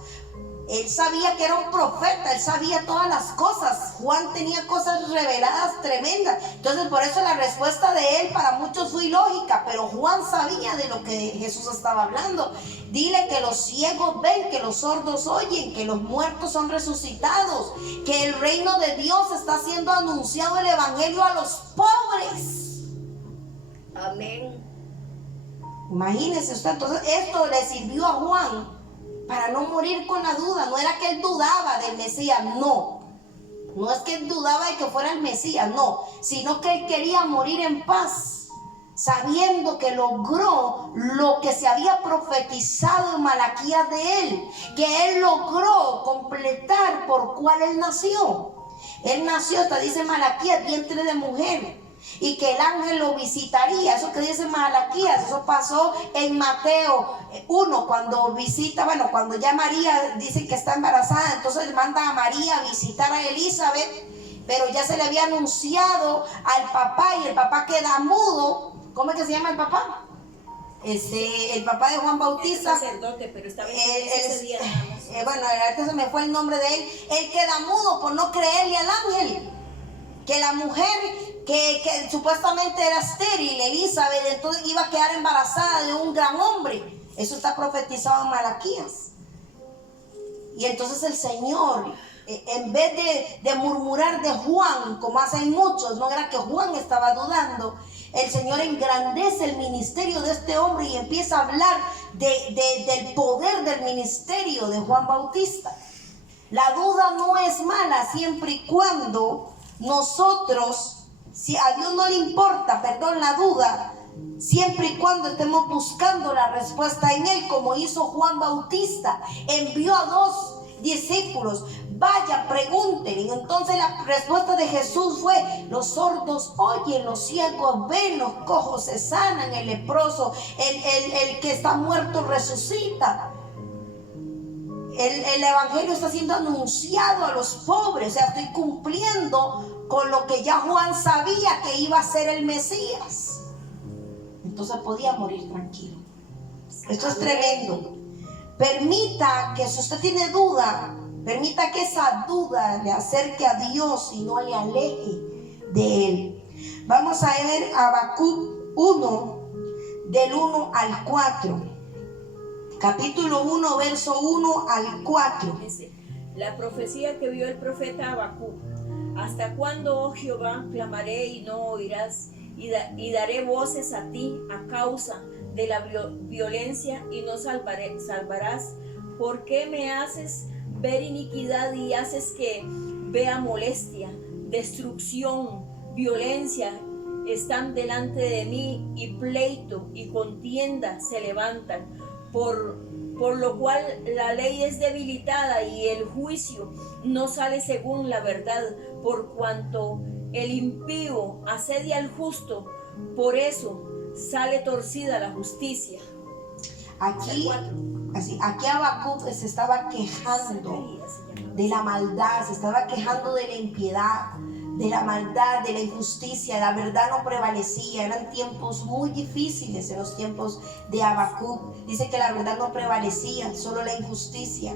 Él sabía que era un profeta, él sabía todas las cosas. Juan tenía cosas reveladas tremendas. Entonces por eso la respuesta de él para muchos fue ilógica, pero Juan sabía de lo que Jesús estaba hablando. Dile que los ciegos ven, que los sordos oyen, que los muertos son resucitados, que el reino de Dios está siendo anunciado, el evangelio a los pobres. Amén. Imagínese usted, entonces esto le sirvió a Juan para no morir con la duda. No era que él dudaba del Mesías, no es que él dudaba de que fuera el Mesías, no, sino que él quería morir en paz, sabiendo que logró lo que se había profetizado en Malaquías de él, que él logró completar por cual él nació. Él nació, hasta dice Malaquías, vientre de mujer, y que el ángel lo visitaría. Eso que dice Malaquías, eso pasó en Mateo 1, cuando cuando ya María dice que está embarazada, entonces manda a María a visitar a Elizabeth, pero ya se le había anunciado al papá y el papá queda mudo. ¿Cómo es que se llama el papá? El papá de Juan Bautista, el sacerdote, pero estaba ese día nada más. Ahorita se me fue el nombre de él. Él queda mudo por no creerle al ángel. Que la mujer que supuestamente era estéril, Elizabeth, entonces iba a quedar embarazada de un gran hombre. Eso está profetizado en Malaquías. Y entonces el Señor, en vez de murmurar de Juan, como hacen muchos, no era que Juan estaba dudando, el Señor engrandece el ministerio de este hombre y empieza a hablar del poder del ministerio de Juan Bautista. La duda no es mala siempre y cuando nosotros, si a Dios no le importa, la duda, siempre y cuando estemos buscando la respuesta en él, como hizo Juan Bautista. Envió a 2 discípulos, vaya, pregunten. Y entonces la respuesta de Jesús fue: los sordos oyen, los ciegos ven, los cojos se sanan, el leproso, el que está muerto resucita. El evangelio está siendo anunciado a los pobres. O sea, estoy cumpliendo con lo que ya Juan sabía que iba a ser el Mesías. Entonces podía morir tranquilo. Esto es tremendo. Permita que si usted tiene duda, permita que esa duda le acerque a Dios y no le aleje de Él. Vamos a ver Habacuc 1, del 1 al 4. Capítulo 1, verso 1 al 4. Dice, la profecía que vio el profeta Habacuc. ¿Hasta cuándo, oh Jehová, clamaré y no oirás? Y daré voces a ti a causa de la violencia y no salvarás. ¿Por qué me haces ver iniquidad y haces que vea molestia? Destrucción, violencia están delante de mí, y pleito y contienda se levantan, por lo cual la ley es debilitada y el juicio no sale según la verdad, por cuanto el impío asedia al justo, por eso sale torcida la justicia. Aquí Habacuc se estaba quejando de la maldad, se estaba quejando de la impiedad, de la maldad, de la injusticia. La verdad no prevalecía. Eran tiempos muy difíciles en los tiempos de Habacuc. Dice que la verdad no prevalecía, solo la injusticia.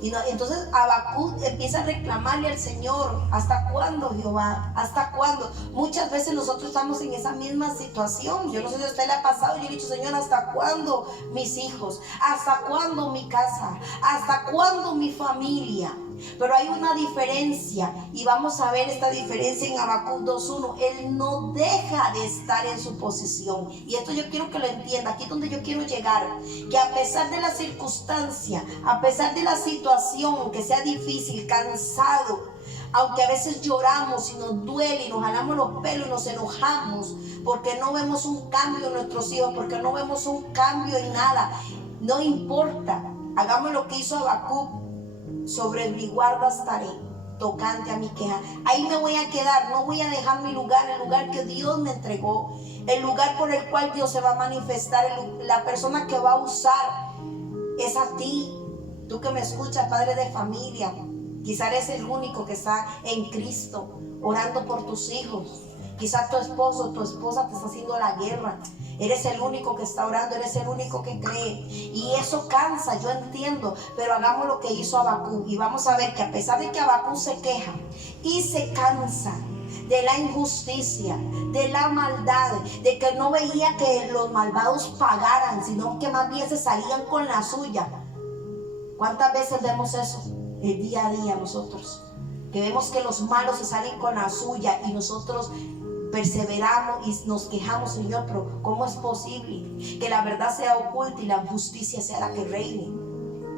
Entonces Habacuc empieza a reclamarle al Señor: ¿hasta cuándo, Jehová? ¿Hasta cuándo? Muchas veces nosotros estamos en esa misma situación. Yo no sé si a usted le ha pasado. Yo he dicho: Señor, ¿hasta cuándo mis hijos? ¿Hasta cuándo mi casa? ¿Hasta cuándo mi familia? Pero hay una diferencia, y vamos a ver esta diferencia en Habacuc 2:1. Él no deja de estar en su posición, y esto yo quiero que lo entienda. Aquí es donde yo quiero llegar, que a pesar de la circunstancia, a pesar de la situación que sea difícil, cansado, aunque a veces lloramos y nos duele y nos jalamos los pelos y nos enojamos porque no vemos un cambio en nuestros hijos, porque no vemos un cambio en nada, no importa. Hagamos lo que hizo Habacuc: sobre mi guarda estaré, tocante a mi queja. Ahí me voy a quedar, no voy a dejar mi lugar, el lugar que Dios me entregó, el lugar por el cual Dios se va a manifestar. La persona que va a usar es a ti, tú que me escuchas, padre de familia. Quizás eres el único que está en Cristo, orando por tus hijos. Quizás tu esposo, tu esposa te está haciendo la guerra. Eres el único que está orando, eres el único que cree. Y eso cansa, yo entiendo. Pero hagamos lo que hizo Habacuc. Y vamos a ver que a pesar de que Habacuc se queja y se cansa de la injusticia, de la maldad, de que no veía que los malvados pagaran, sino que más bien se salían con la suya. ¿Cuántas veces vemos eso el día a día nosotros? Que vemos que los malos se salen con la suya y nosotros perseveramos y nos quejamos: Señor, pero ¿cómo es posible que la verdad sea oculta y la justicia sea la que reine?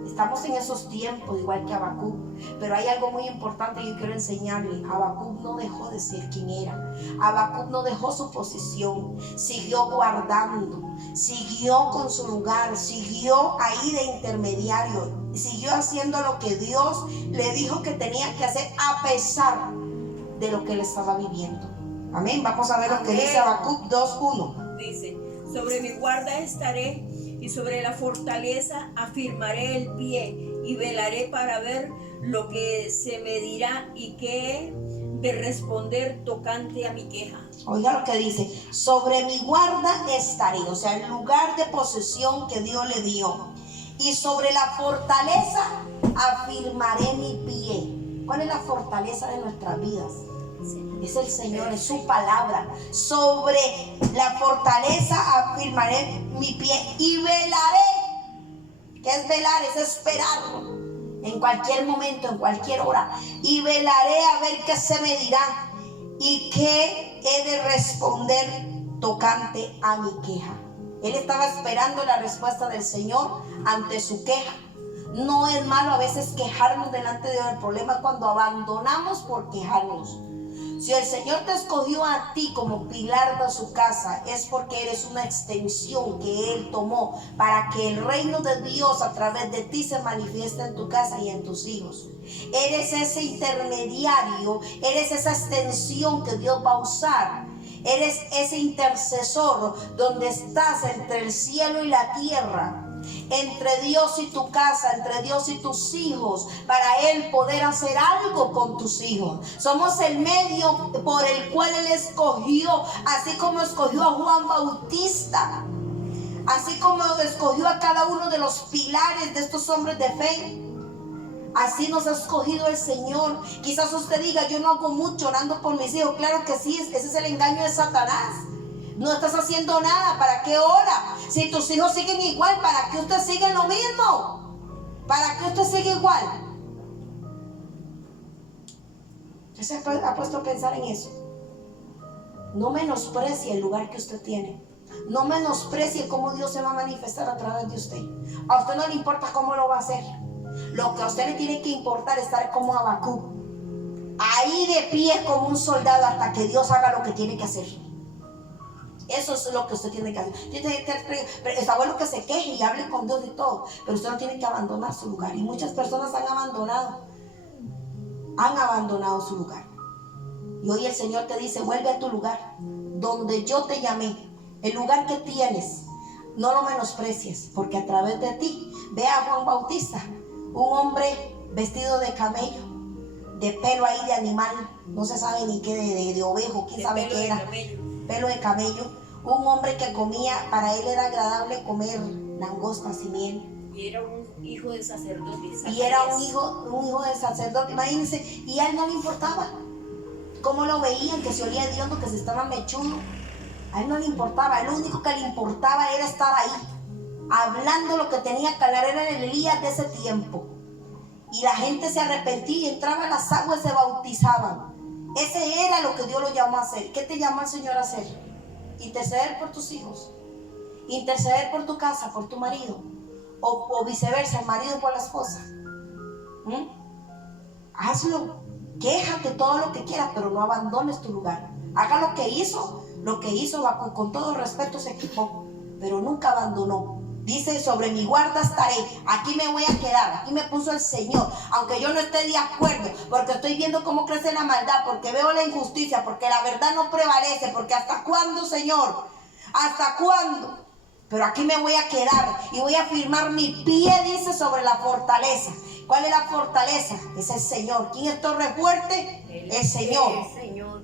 Estamos en esos tiempos igual que Habacuc, pero hay algo muy importante que yo quiero enseñarle. Habacuc no dejó de ser quien era. Habacuc no dejó su posición, siguió guardando, siguió con su lugar, siguió ahí de intermediario, siguió haciendo lo que Dios le dijo que tenía que hacer a pesar de lo que él estaba viviendo. Amén. Vamos a ver lo que dice Habacuc 2:1. Dice: sobre mi guarda estaré, y sobre la fortaleza afirmaré el pie, y velaré para ver lo que se me dirá y qué he de responder tocante a mi queja. Oiga lo que dice: sobre mi guarda estaré, o sea, el lugar de posesión que Dios le dio, y sobre la fortaleza afirmaré mi pie. ¿Cuál es la fortaleza de nuestras vidas? Es el Señor, es su palabra. Sobre la fortaleza afirmaré mi pie y velaré. ¿Qué es velar? Es esperarlo en cualquier momento, en cualquier hora. Y velaré a ver qué se me dirá y qué he de responder tocante a mi queja. Él estaba esperando la respuesta del Señor ante su queja. No es malo a veces quejarnos delante de Dios. El problema es cuando abandonamos por quejarnos. Si el Señor te escogió a ti como pilar de su casa, es porque eres una extensión que Él tomó para que el reino de Dios a través de ti se manifieste en tu casa y en tus hijos. Eres ese intermediario, eres esa extensión que Dios va a usar. Eres ese intercesor donde estás entre el cielo y la tierra, entre Dios y tu casa, entre Dios y tus hijos, para Él poder hacer algo con tus hijos. Somos el medio por el cual Él escogió, así como escogió a Juan Bautista. Así como escogió a cada uno de los pilares de estos hombres de fe, así nos ha escogido el Señor. Quizás usted diga, yo no hago mucho orando por mis hijos. Claro que sí, ese es el engaño de Satanás. No estás haciendo nada. ¿Para qué ora? Si tus hijos siguen igual, ¿para qué usted sigue en lo mismo? ¿Para qué usted sigue igual? ¿Usted se ha puesto a pensar en eso? No menosprecie el lugar que usted tiene. No menosprecie cómo Dios se va a manifestar a través de usted. A usted no le importa cómo lo va a hacer. Lo que a usted le tiene que importar es estar como Habacuc, ahí de pie como un soldado hasta que Dios haga lo que tiene que hacer. Eso es lo que usted tiene que hacer. Está bueno que se queje y hable con Dios y todo, pero usted no tiene que abandonar su lugar. Y muchas personas han abandonado su lugar. Y hoy el Señor te dice, vuelve a tu lugar, donde yo te llamé. El lugar que tienes, no lo menosprecies, porque a través de ti, ve a Juan Bautista, un hombre vestido de camello, de pelo ahí de animal, no se sabe ni qué, de ovejo, quién sabe qué era, pelo de camello, un hombre que comía, para él era agradable comer langostas y miel. Y era un hijo de sacerdote. Y era un hijo de sacerdote, imagínense, y a él no le importaba cómo lo veían, que se olía hediondo, que se estaba mechudo. A él no le importaba, lo único que le importaba era estar ahí, hablando lo que tenía que hablar. Era el Elías de ese tiempo. Y la gente se arrepentía y entraba a las aguas y se bautizaban. Ese era lo que Dios lo llamó a hacer. ¿Qué te llamó el Señor a hacer? Interceder por tus hijos, interceder por tu casa, por tu marido, o viceversa, el marido por la esposa. Hazlo, quéjate todo lo que quieras, pero no abandones tu lugar. Haga lo que hizo Habacuc, con todo respeto se equipó, pero nunca abandonó. Dice, sobre mi guarda estaré, aquí me voy a quedar, aquí me puso el Señor, aunque yo no esté de acuerdo, porque estoy viendo cómo crece la maldad, porque veo la injusticia, porque la verdad no prevalece, porque ¿hasta cuándo, Señor? ¿Hasta cuándo? Pero aquí me voy a quedar y voy a firmar mi pie, dice, sobre la fortaleza. ¿Cuál es la fortaleza? Es el Señor. ¿Quién es torre fuerte? El Señor.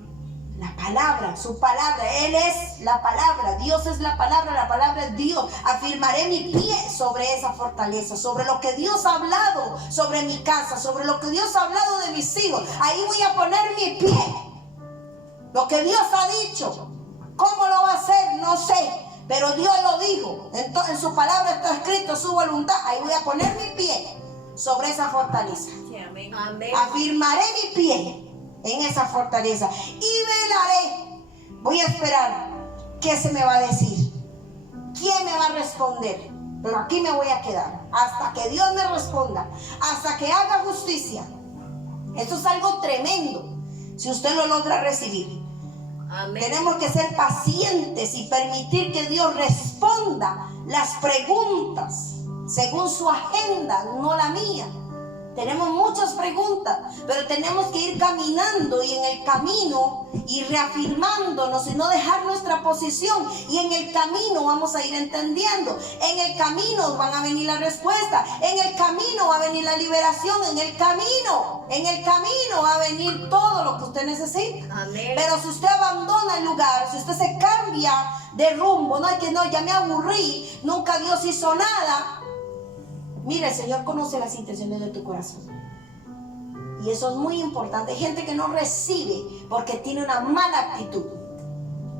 La palabra, su palabra, Él es la palabra, Dios es la palabra es Dios. Afirmaré mi pie sobre esa fortaleza, sobre lo que Dios ha hablado, sobre mi casa, sobre lo que Dios ha hablado de mis hijos. Ahí voy a poner mi pie. Lo que Dios ha dicho, ¿cómo lo va a hacer? No sé, pero Dios lo dijo. En su palabra está escrito su voluntad. Ahí voy a poner mi pie sobre esa fortaleza. Sí, amén. Afirmaré mi pie en esa fortaleza y velaré. Voy a esperar qué se me va a decir, quién me va a responder, pero aquí me voy a quedar hasta que Dios me responda, hasta que haga justicia. Esto es algo tremendo si usted lo logra recibir. Amén. Tenemos que ser pacientes y permitir que Dios responda las preguntas según su agenda, no la mía. Tenemos muchas preguntas, pero tenemos que ir caminando y en el camino ir reafirmándonos y no dejar nuestra posición. Y en el camino vamos a ir entendiendo. En el camino van a venir las respuestas. En el camino va a venir la liberación. En el camino va a venir todo lo que usted necesita. Amén. Pero si usted abandona el lugar, si usted se cambia de rumbo, ya me aburrí, nunca Dios hizo nada. Mira, el Señor conoce las intenciones de tu corazón. Y eso es muy importante. Hay gente que no recibe porque tiene una mala actitud.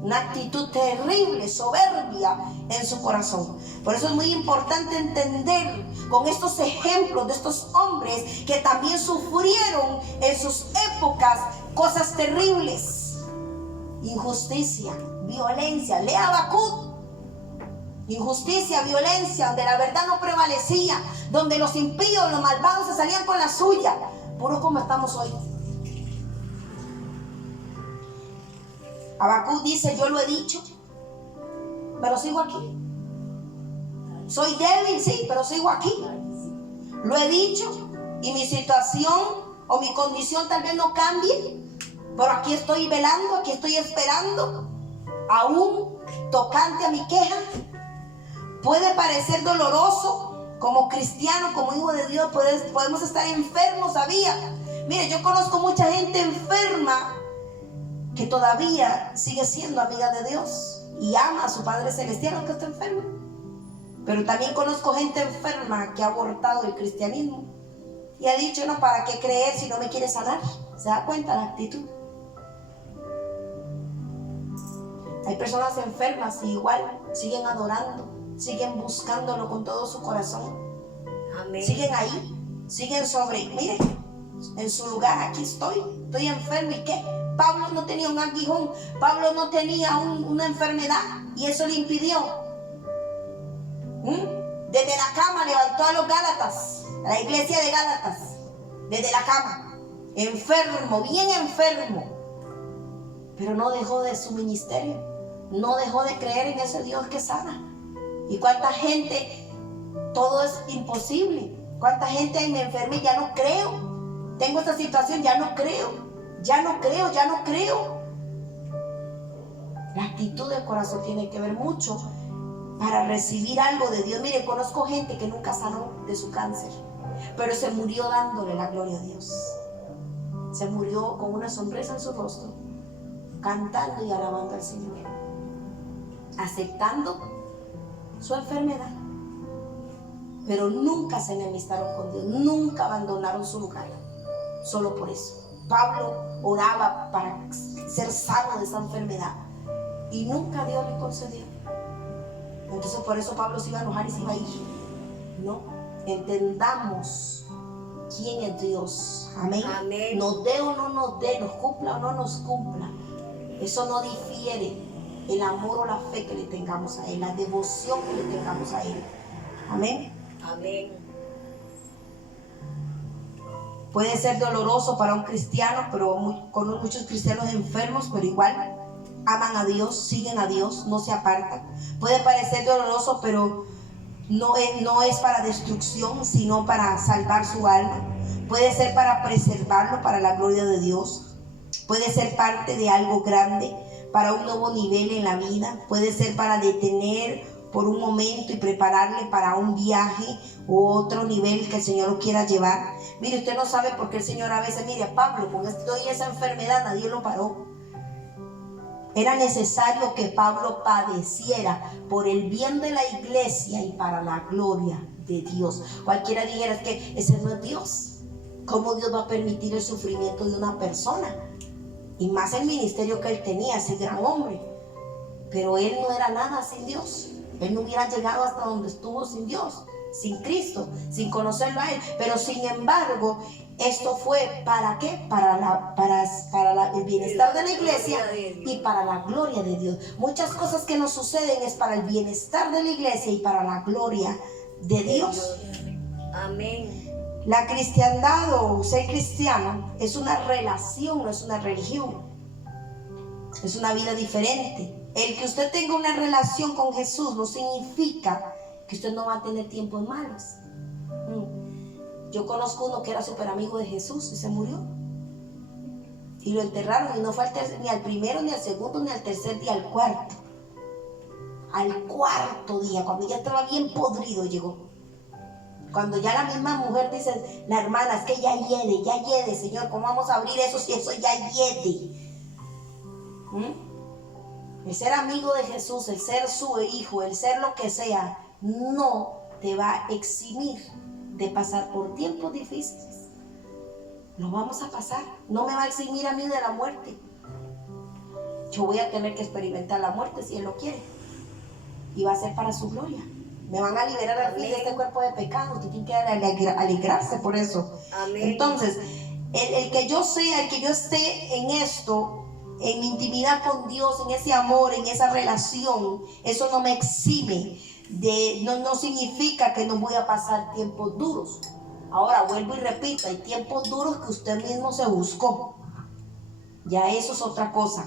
Una actitud terrible, soberbia en su corazón. Por eso es muy importante entender con estos ejemplos de estos hombres que también sufrieron en sus épocas cosas terribles. Injusticia, violencia. Lea Habacuc. Injusticia, violencia, donde la verdad no prevalecía, donde los impíos, los malvados se salían con la suya. Puro como estamos hoy. Habacuc dice, yo lo he dicho, pero sigo aquí. Soy débil, sí, pero sigo aquí. Lo he dicho y mi situación o mi condición tal vez no cambie, pero aquí estoy velando, aquí estoy esperando, aún tocante a mi queja. Puede parecer doloroso, como cristiano, como hijo de Dios, podemos estar enfermos, ¿sabía? Mire, yo conozco mucha gente enferma que todavía sigue siendo amiga de Dios y ama a su Padre Celestial aunque está enferma. Pero también conozco gente enferma que ha abortado el cristianismo y ha dicho, no, ¿para qué creer si no me quiere sanar? ¿Se da cuenta la actitud? Hay personas enfermas y igual siguen adorando, siguen buscándolo con todo su corazón. Amén. Siguen ahí, siguen mire, en su lugar, aquí estoy enfermo. ¿Y qué? Pablo no tenía un aguijón, Pablo no tenía una enfermedad y eso le impidió. Desde la cama levantó a los Gálatas, a la iglesia de Gálatas, desde la cama, enfermo, bien enfermo, pero no dejó de su ministerio, no dejó de creer en ese Dios que sana. Y cuánta gente, todo es imposible, cuánta gente ahí me enferma y ya no creo, tengo esta situación, ya no creo. La actitud del corazón tiene que ver mucho para recibir algo de Dios. Mire, conozco gente que nunca sanó de su cáncer, pero se murió dándole la gloria a Dios. Se murió con una sonrisa en su rostro, cantando y alabando al Señor, aceptando su enfermedad, pero nunca se enemistaron con Dios, nunca abandonaron su lugar, solo por eso. Pablo oraba para ser sano de esa enfermedad y nunca Dios le concedió. Entonces por eso Pablo se iba a enojar y se iba a ir. No, entendamos quién es Dios. Amén. Amén. Nos dé o no nos dé, nos cumpla o no nos cumpla, eso no difiere el amor o la fe que le tengamos a Él, la devoción que le tengamos a Él. Amén. Amén. Puede ser doloroso para un cristiano, pero con muchos cristianos enfermos, pero igual aman a Dios, siguen a Dios, no se apartan. Puede parecer doloroso, pero no es para destrucción, sino para salvar su alma. Puede ser para preservarlo para la gloria de Dios. Puede ser parte de algo grande, para un nuevo nivel en la vida. Puede ser para detener por un momento y prepararle para un viaje o otro nivel que el Señor lo quiera llevar. Mire, usted no sabe por qué el Señor a veces, mire, a Pablo con esto y esa enfermedad nadie lo paró. Era necesario que Pablo padeciera por el bien de la iglesia y para la gloria de Dios. Cualquiera dijera, es que ese no es Dios. ¿Cómo Dios va a permitir el sufrimiento de una persona? Y más el ministerio que él tenía, ese gran hombre. Pero él no era nada sin Dios. Él no hubiera llegado hasta donde estuvo sin Dios, sin Cristo, sin conocerlo a Él. Pero sin embargo, esto fue ¿para qué? Para el bienestar de la iglesia y para la gloria de Dios. Muchas cosas que nos suceden es para el bienestar de la iglesia y para la gloria de Dios. Amén. La cristiandad o ser cristiano es una relación, no es una religión. Es una vida diferente. El que usted tenga una relación con Jesús no significa que usted no va a tener tiempos malos. Yo conozco uno que era súper amigo de Jesús y se murió. Y lo enterraron y no fue ni al primero, ni al segundo, ni al tercer día, al cuarto. Al cuarto día, cuando ya estaba bien podrido, llegó. Cuando ya la misma mujer dice, la hermana, es que ya hiede, Señor, ¿cómo vamos a abrir eso si eso ya hiede? El ser amigo de Jesús, el ser su hijo, el ser lo que sea, no te va a eximir de pasar por tiempos difíciles. Lo vamos a pasar. No me va a eximir a mí de la muerte. Yo voy a tener que experimentar la muerte si Él lo quiere. Y va a ser para su gloria. Me van a liberar al fin de este cuerpo de pecado. Usted tiene que alegrarse por eso. Amén. Entonces, el que yo sea, el que yo esté en esto, en mi intimidad con Dios, en ese amor, en esa relación, eso no me exime no significa que no voy a pasar tiempos duros. Ahora vuelvo y repito, hay tiempos duros que usted mismo se buscó. Ya eso es otra cosa.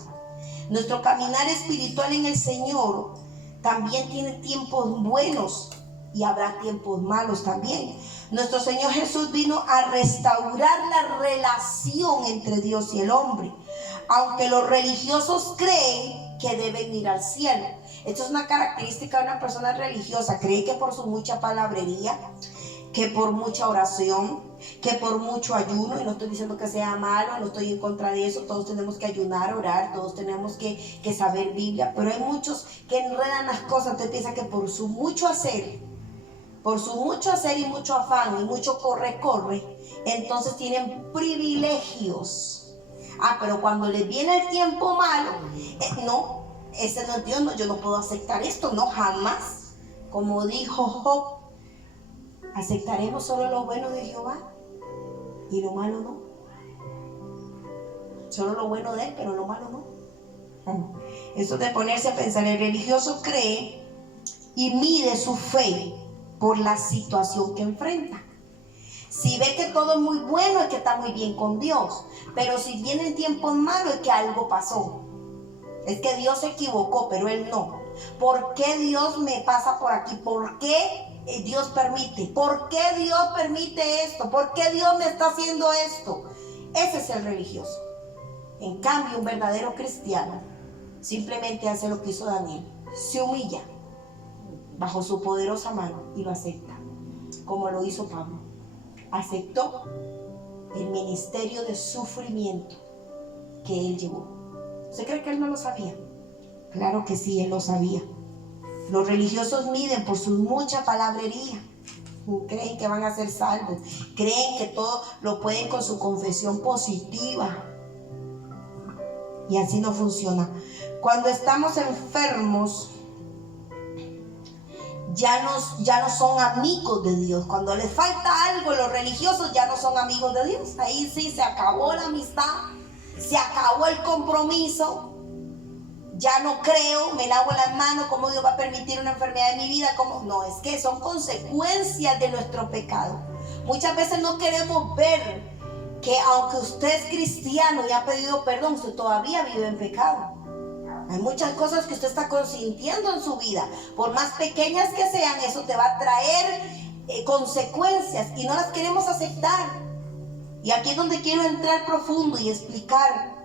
Nuestro caminar espiritual en el Señor también tiene tiempos buenos y habrá tiempos malos también. Nuestro Señor Jesús vino a restaurar la relación entre Dios y el hombre. Aunque los religiosos creen que deben ir al cielo. Esto es una característica de una persona religiosa. Cree que por su mucha palabrería, que por mucha oración, que por mucho ayuno, y no estoy diciendo que sea malo, no estoy en contra de eso, todos tenemos que ayunar, orar, todos tenemos que saber Biblia, pero hay muchos que enredan las cosas. Usted piensa que por su mucho hacer por su mucho hacer y mucho afán y mucho corre, entonces tienen privilegios. Pero cuando les viene el tiempo malo, no, ese no es Dios, no, yo no puedo aceptar esto, no, jamás. Como dijo Job, aceptaremos solo lo bueno de Jehová y lo malo no. Solo lo bueno de él, pero lo malo no. Esto de ponerse a pensar, el religioso cree y mide su fe por la situación que enfrenta. Si ve que todo es muy bueno, es que está muy bien con Dios. Pero si vienen tiempos malos, es que algo pasó. Es que Dios se equivocó, pero Él no. ¿Por qué Dios me pasa por aquí? ¿Por qué Dios permite? ¿Por qué Dios permite esto? ¿Por qué Dios me está haciendo esto? Ese es el religioso. En cambio, un verdadero cristiano simplemente hace lo que hizo Daniel. Se humilla bajo su poderosa mano y lo acepta, como lo hizo Pablo. Aceptó el ministerio de sufrimiento que él llevó. ¿Usted cree que él no lo sabía? Claro que sí, él lo sabía. Los religiosos miden por su mucha palabrería. Creen que van a ser salvos. Creen que todo lo pueden con su confesión positiva. Y así no funciona. Cuando estamos enfermos, ya no son amigos de Dios. Cuando les falta algo, los religiosos ya no son amigos de Dios. Ahí sí se acabó la amistad, se acabó el compromiso. Ya no creo, me lavo las manos. ¿Cómo Dios va a permitir una enfermedad en mi vida? ¿Cómo? No, es que son consecuencias de nuestro pecado. Muchas veces no queremos ver que aunque usted es cristiano y ha pedido perdón, usted todavía vive en pecado. Hay muchas cosas que usted está consintiendo en su vida. Por más pequeñas que sean, eso te va a traer consecuencias y no las queremos aceptar. Y aquí es donde quiero entrar profundo y explicar.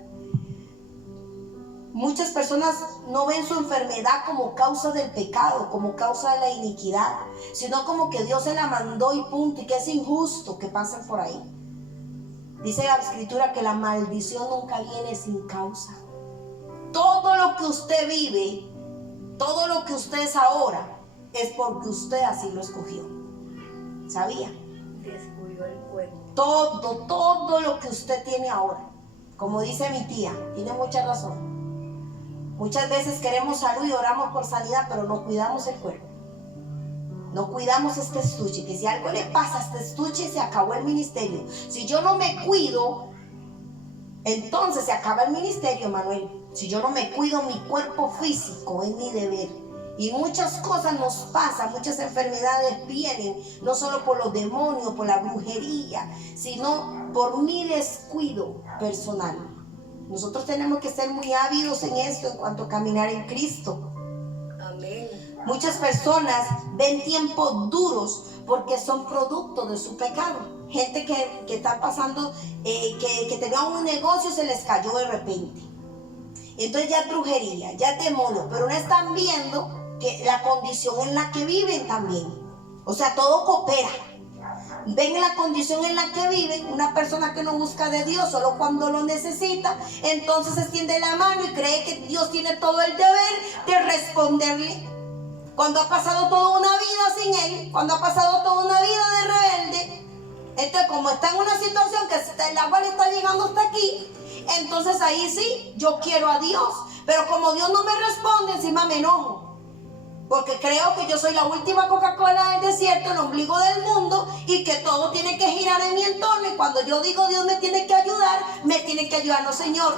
Muchas personas no ven su enfermedad como causa del pecado, como causa de la iniquidad, sino como que Dios se la mandó y punto, y que es injusto que pasen por ahí. Dice la Escritura que la maldición nunca viene sin causa. Todo lo que usted vive, todo lo que usted es ahora, es porque usted así lo escogió. ¿Sabía? Descubrió el cuerpo. Todo lo que usted tiene ahora, como dice mi tía, tiene mucha razón. Muchas veces queremos salud y oramos por sanidad, pero no cuidamos el cuerpo. No cuidamos este estuche, que si algo le pasa a este estuche, se acabó el ministerio. Si yo no me cuido, entonces se acaba el ministerio, Manuel. Si yo no me cuido mi cuerpo físico, es mi deber. Y muchas cosas nos pasan, muchas enfermedades vienen, no solo por los demonios, por la brujería, sino por mi descuido personal. Nosotros tenemos que ser muy ávidos en esto en cuanto a caminar en Cristo. Amén. Muchas personas ven tiempos duros porque son producto de su pecado. Gente que está pasando, que tenía un negocio, se les cayó de repente. Entonces ya es brujería, ya es demonio, pero no están viendo que la condición en la que viven también. O sea, todo coopera. Ven la condición en la que viven, una persona que no busca de Dios solo cuando lo necesita, entonces extiende la mano y cree que Dios tiene todo el deber de responderle. Cuando ha pasado toda una vida sin Él, cuando ha pasado toda una vida de rebelde, entonces como está en una situación que el agua le está llegando hasta aquí, entonces ahí sí, yo quiero a Dios, pero como Dios no me responde, encima me enojo. Porque creo que yo soy la última Coca-Cola del desierto, el ombligo del mundo, y que todo tiene que girar en mi entorno. Y cuando yo digo Dios me tiene que ayudar, me tiene que ayudar, no, Señor.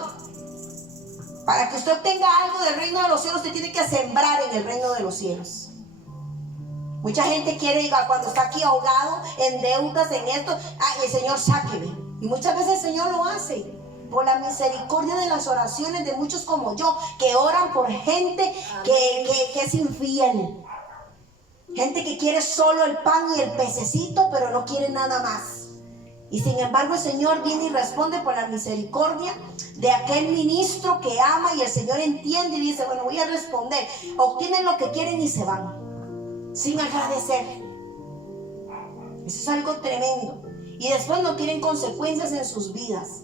Para que usted obtenga algo del reino de los cielos, usted tiene que sembrar en el reino de los cielos. Mucha gente quiere, cuando está aquí ahogado, en deudas, en esto, el Señor sáqueme. Y muchas veces el Señor lo hace por la misericordia de las oraciones de muchos como yo, que oran por gente que es infiel. Gente que quiere solo el pan y el pececito, pero no quiere nada más. Y sin embargo el Señor viene y responde por la misericordia de aquel ministro que ama, y el Señor entiende y dice, bueno, voy a responder. Obtienen lo que quieren y se van, sin agradecer. Eso es algo tremendo. Y después no tienen consecuencias en sus vidas.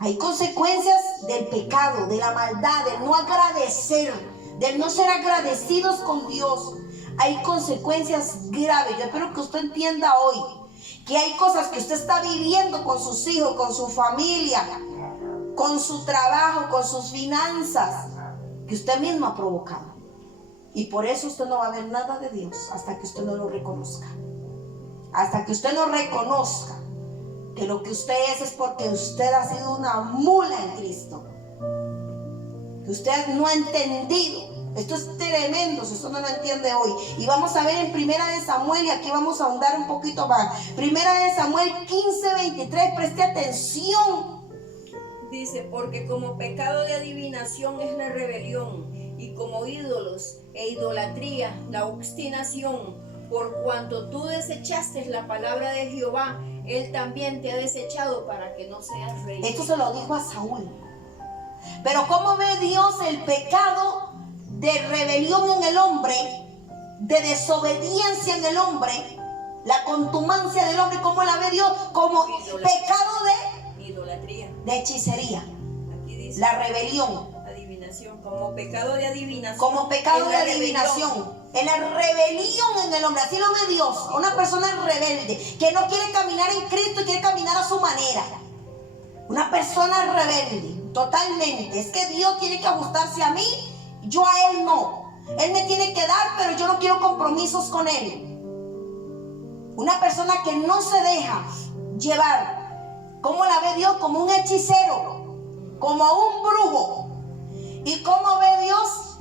Hay consecuencias del pecado, de la maldad, del no agradecer, del no ser agradecidos con Dios. hay consecuencias graves. Yo espero que usted entienda hoy que hay cosas que usted está viviendo con sus hijos, con su familia, con su trabajo, con sus finanzas, que usted mismo ha provocado. Y por eso usted no va a ver nada de Dios hasta que usted no lo reconozca. Hasta que usted no reconozca que lo que usted es porque usted ha sido una mula en Cristo. Que usted no ha entendido. Esto es tremendo si usted no lo entiende hoy. Y vamos a ver en Primera de Samuel, y aquí vamos a ahondar un poquito más. Primera de Samuel 15:23, preste atención. Dice, porque como pecado de adivinación es la rebelión, y como ídolos e idolatría la obstinación, por cuanto tú desechaste la palabra de Jehová, él también te ha desechado para que no seas rey. Esto se lo dijo a Saúl. Pero ¿cómo ve Dios el pecado de rebelión en el hombre, de desobediencia en el hombre, la contumacia del hombre? ¿Cómo la ve Dios? Como pecado de idolatría, de hechicería. Aquí dice la rebelión, adivinación, como pecado de adivinación. como pecado de adivinación, en la rebelión en el hombre. Así lo ve Dios. Una persona rebelde que no quiere caminar en Cristo y quiere caminar a su manera. Una persona rebelde, totalmente. Es que Dios tiene que ajustarse a mí, yo a Él no. Él me tiene que dar, pero yo no quiero compromisos con Él. Una persona que no se deja llevar. ¿Cómo la ve Dios? Como un hechicero, como un brujo. ¿Y cómo ve Dios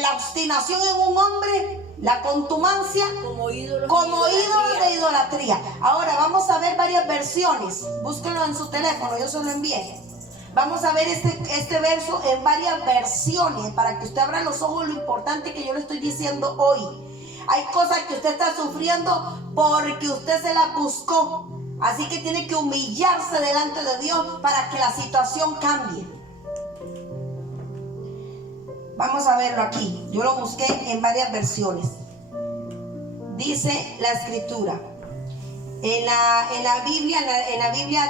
la obstinación en un hombre? La contumacia como ídolo de idolatría. Ahora vamos a ver varias versiones. Búsquenlo en su teléfono, yo se lo envié. Vamos a ver este verso en varias versiones para que usted abra los ojos lo importante que yo le estoy diciendo hoy. Hay cosas que usted está sufriendo porque usted se las buscó. Así que tiene que humillarse delante de Dios para que la situación cambie. Vamos a verlo aquí. Yo lo busqué en varias versiones. Dice la escritura. En la Biblia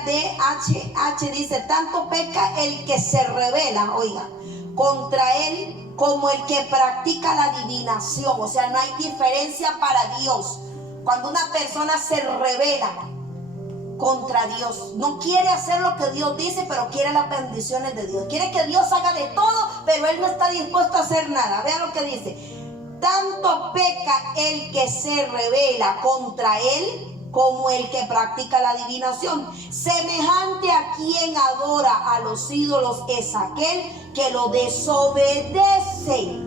DHH dice: tanto peca el que se revela, oiga, contra él como el que practica la adivinación. O sea, no hay diferencia para Dios. Cuando una persona se revela contra Dios, no quiere hacer lo que Dios dice, pero quiere las bendiciones de Dios, quiere que Dios haga de todo, pero él no está dispuesto a hacer nada. Vean lo que dice: tanto peca el que se revela contra él como el que practica la adivinación. Semejante a quien adora a los ídolos es aquel que lo desobedece.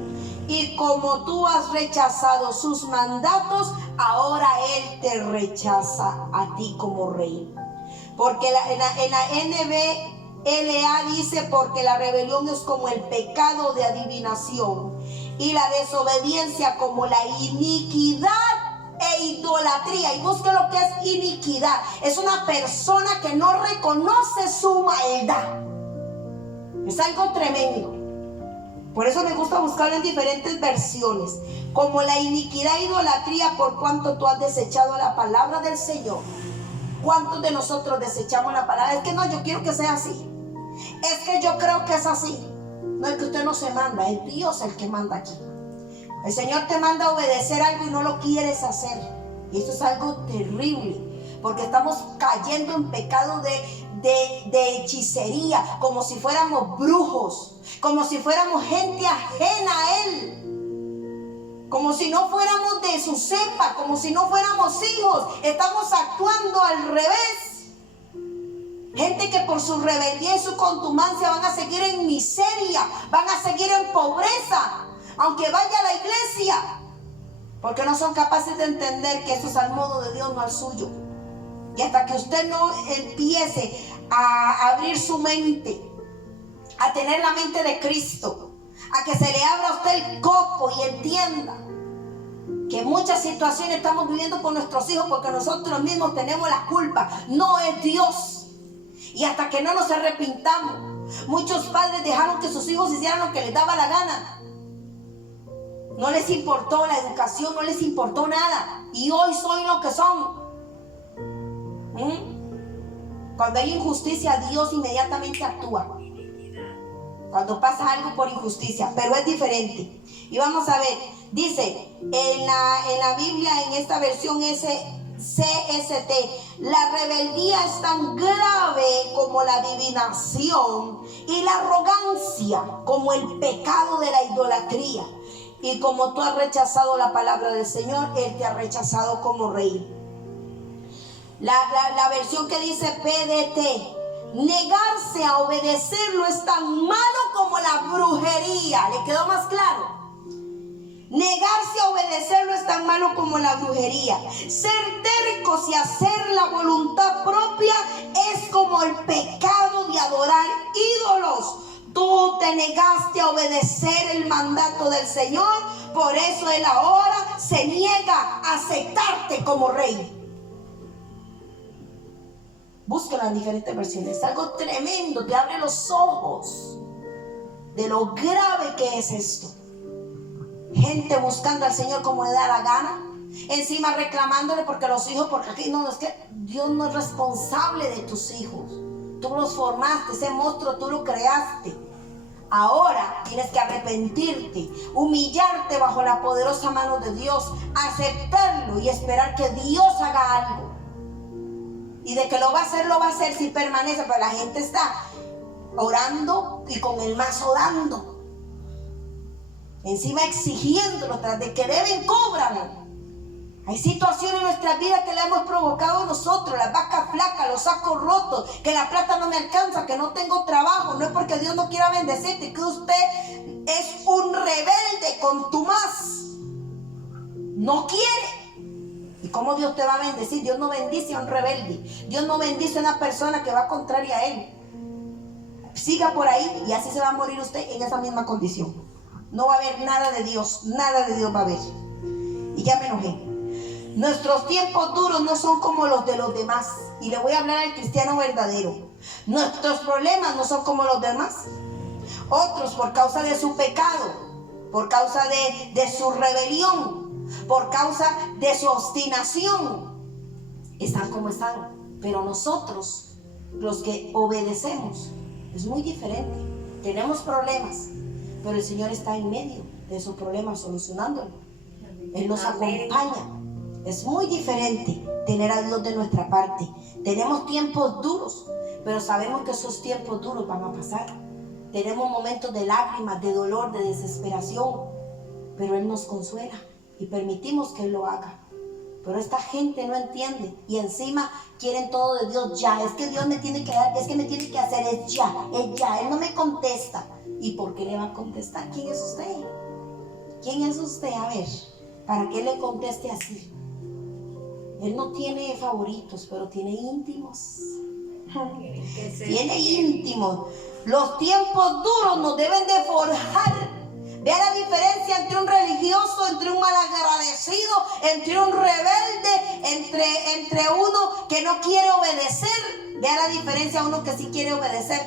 Y como tú has rechazado sus mandatos, ahora él te rechaza a ti como rey. Porque en la NBLA dice: porque la rebelión es como el pecado de adivinación, y la desobediencia como la iniquidad e idolatría. Y busque lo que es iniquidad. Es una persona que no reconoce su maldad. Es algo tremendo. Por eso me gusta buscarlo en diferentes versiones. Como la iniquidad e idolatría, por cuanto tú has desechado la palabra del Señor. ¿Cuántos de nosotros desechamos la palabra? Es que no, yo quiero que sea así. Es que yo creo que es así. No, es que usted no se manda, es Dios el que manda aquí. El Señor te manda a obedecer algo y no lo quieres hacer. Y eso es algo terrible, porque estamos cayendo en pecado de hechicería, como si fuéramos brujos, como si fuéramos gente ajena a Él, como si no fuéramos de su cepa, como si no fuéramos hijos. Estamos actuando al revés. Gente que por su rebeldía y su contumacia van a seguir en miseria, van a seguir en pobreza, aunque vaya a la iglesia, porque no son capaces de entender que esto es al modo de Dios, no al suyo. Y hasta que usted no empiece a abrir su mente, a tener la mente de Cristo, a que se le abra a usted el coco y entienda que muchas situaciones estamos viviendo con nuestros hijos porque nosotros mismos tenemos la culpa, no es Dios. Y hasta que no nos arrepintamos, muchos padres dejaron que sus hijos hicieran lo que les daba la gana. No les importó la educación, no les importó nada. Y hoy son lo que son. Cuando hay injusticia, Dios inmediatamente actúa. cuando pasa algo por injusticia, pero es diferente. Y vamos a ver, dice en la Biblia, en esta versión CST, la rebeldía es tan grave como la adivinación y la arrogancia como el pecado de la idolatría. Y como tú has rechazado la palabra del Señor, Él te ha rechazado como rey. La versión que dice PDT, negarse a obedecerlo es tan malo como la brujería. ¿Le quedó más claro? Negarse a obedecerlo es tan malo como la brujería. Ser tercos y hacer la voluntad propia es como el pecado de adorar ídolos. Tú te negaste a obedecer el mandato del Señor, por eso Él ahora se niega a aceptarte como rey. Búscala en diferentes versiones. Es algo tremendo, te abre los ojos de lo grave que es esto. Gente buscando al Señor como le da la gana, encima reclamándole porque los hijos, porque aquí no, es que Dios no es responsable de tus hijos. Tú los formaste, ese monstruo tú lo creaste. Ahora tienes que arrepentirte, humillarte bajo la poderosa mano de Dios, aceptarlo y esperar que Dios haga algo. Y de que lo va a hacer si permanece. Pero la gente está orando y con el mazo dando. Encima exigiéndolo, tras de que deben, cóbralo. Hay situaciones en nuestras vidas que le hemos provocado nosotros, las vacas flacas, los sacos rotos, que la plata no me alcanza, que no tengo trabajo. No es porque Dios no quiera bendecirte, que usted es un rebelde contumaz. No quiere. ¿Y cómo Dios te va a bendecir? Dios no bendice a un rebelde. Dios no bendice a una persona que va contraria a Él. Siga por ahí y así se va a morir usted en esa misma condición. No va a haber nada de Dios va a haber. Y ya me enojé. Nuestros tiempos duros no son como los de los demás. Y le voy a hablar al cristiano verdadero. Nuestros problemas no son como los demás. Otros, por causa de su pecado, por causa de su rebelión, por causa de su obstinación, están como están. Pero nosotros, los que obedecemos, es muy diferente. Tenemos problemas, pero el Señor está en medio de esos problemas solucionándolo. Él nos acompaña. Es muy diferente tener a Dios de nuestra parte. Tenemos tiempos duros, pero sabemos que esos tiempos duros van a pasar. Tenemos momentos de lágrimas, de dolor, de desesperación, pero Él nos consuela y permitimos que Él lo haga. Pero esta gente no entiende y encima quieren todo de Dios ya. Es que Dios me tiene que dar, es que me tiene que hacer, es ya. Él no me contesta. ¿Y por qué le va a contestar? ¿Quién es usted? ¿Quién es usted? A ver, para que le conteste así. Él no tiene favoritos, pero tiene íntimos. Tiene íntimos. Los tiempos duros nos deben de forjar. Vea la diferencia entre un religioso, entre un malagradecido, entre un rebelde, entre uno que no quiere obedecer. Vea la diferencia a uno que sí quiere obedecer.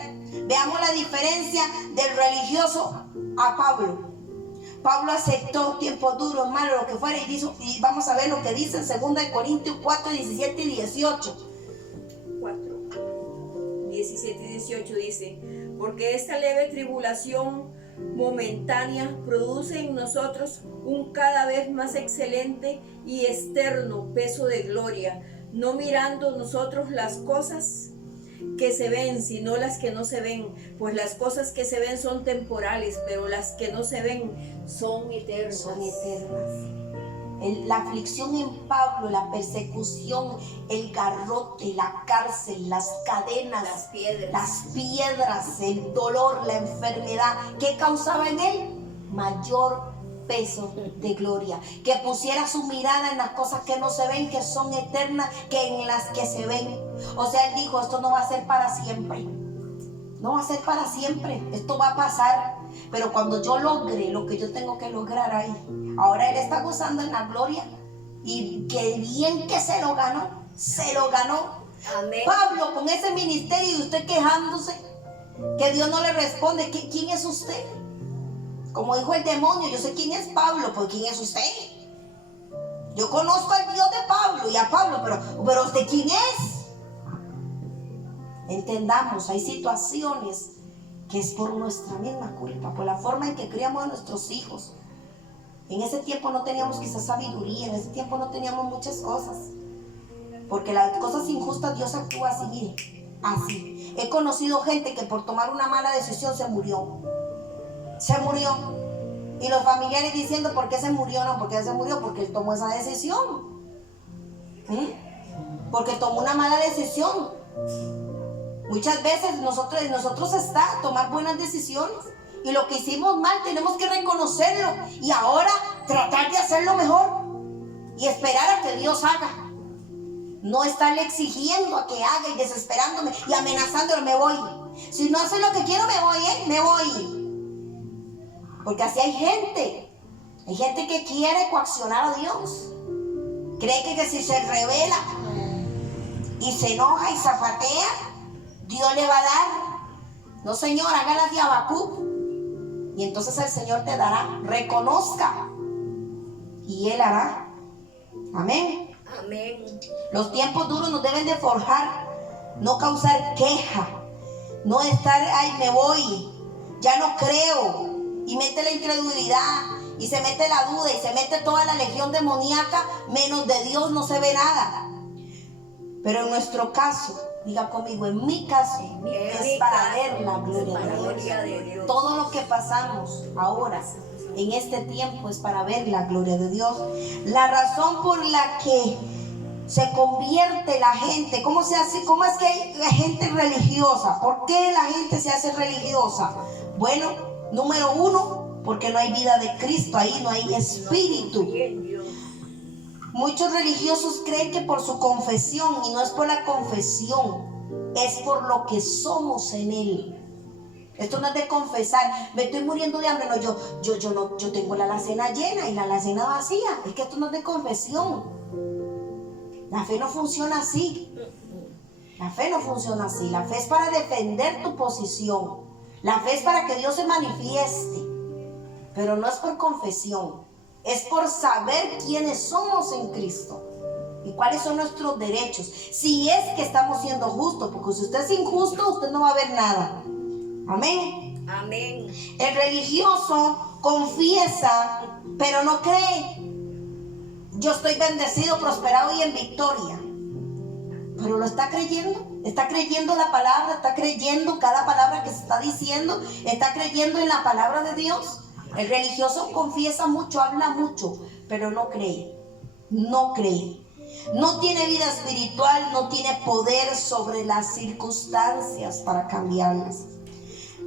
Veamos la diferencia del religioso a Pablo. Pablo aceptó tiempos duros, malos, lo que fuera, y vamos a ver lo que dice en 2 Corintios 4, 17 y 18. 4, 17 y 18 dice: porque esta leve tribulación momentánea produce en nosotros un cada vez más excelente y externo peso de gloria, no mirando nosotros las cosas que se ven, sino las que no se ven, pues las cosas que se ven son temporales, pero las que no se ven son eternas. Son eternas. La aflicción en Pablo, la persecución, el garrote, la cárcel, las cadenas, las piedras, el dolor, la enfermedad, ¿qué causaba en él? Mayor peso de gloria, que pusiera su mirada en las cosas que no se ven, que son eternas, que en las que se ven. O sea, él dijo, esto no va a ser para siempre, no va a ser para siempre, esto va a pasar, pero cuando yo logre lo que yo tengo que lograr ahí, ahora él está gozando en la gloria, y qué bien que se lo ganó. Amén. Pablo con ese ministerio y usted quejándose que Dios no le responde. ¿Quién es usted? Como dijo el demonio, yo sé quién es Pablo, pues ¿quién es usted? Yo conozco al Dios de Pablo y a Pablo, pero ¿usted quién es? Entendamos, hay situaciones que es por nuestra misma culpa, por la forma en que criamos a nuestros hijos. En ese tiempo no teníamos quizás sabiduría, en ese tiempo no teníamos muchas cosas, porque las cosas injustas Dios actúa así, mire, así. He conocido gente que por tomar una mala decisión se murió, y los familiares diciendo ¿por qué se murió? No, porque se murió porque él tomó esa decisión, porque tomó una mala decisión. Muchas veces nosotros está tomar buenas decisiones, y lo que hicimos mal tenemos que reconocerlo y ahora tratar de hacerlo mejor y esperar a que Dios haga. No estarle exigiendo a que haga y desesperándome y amenazándole, me voy. Si no hace lo que quiero, me voy. Porque así hay gente que quiere coaccionar a Dios. Cree que si se revela y se enoja y zapatea, Dios le va a dar. No, Señor, haga la de Habacuc, y entonces el Señor te dará. Reconozca y Él hará. Amén. Amén. Los tiempos duros nos deben de forjar, no causar queja, no estar, ay, me voy, ya no creo, y mete la incredulidad, y se mete la duda, y se mete toda la legión demoníaca, menos de Dios no se ve nada. Pero en nuestro caso, diga conmigo, en mi caso, es para ver la gloria de Dios. Todo lo que pasamos ahora, en este tiempo, es para ver la gloria de Dios. La razón por la que se convierte la gente, ¿cómo se hace? ¿Cómo es que hay gente religiosa? ¿Por qué la gente se hace religiosa? Bueno, número uno, porque no hay vida de Cristo, ahí no hay espíritu. Muchos religiosos creen que por su confesión, y no es por la confesión, es por lo que somos en Él. Esto no es de confesar, me estoy muriendo de hambre, no, yo tengo la alacena llena y la alacena vacía. Es que esto no es de confesión. La fe no funciona así. La fe no funciona así. La fe es para defender tu posición. La fe es para que Dios se manifieste. Pero no es por confesión. Es por saber quiénes somos en Cristo y cuáles son nuestros derechos. Si es que estamos siendo justos, porque si usted es injusto, usted no va a ver nada. Amén. Amén. El religioso confiesa, pero no cree. Yo estoy bendecido, prosperado y en victoria. Pero lo está creyendo. Está creyendo la palabra, está creyendo cada palabra que se está diciendo, está creyendo en la palabra de Dios. El religioso confiesa mucho, habla mucho, pero no cree. No cree. No tiene vida espiritual, no tiene poder sobre las circunstancias para cambiarlas.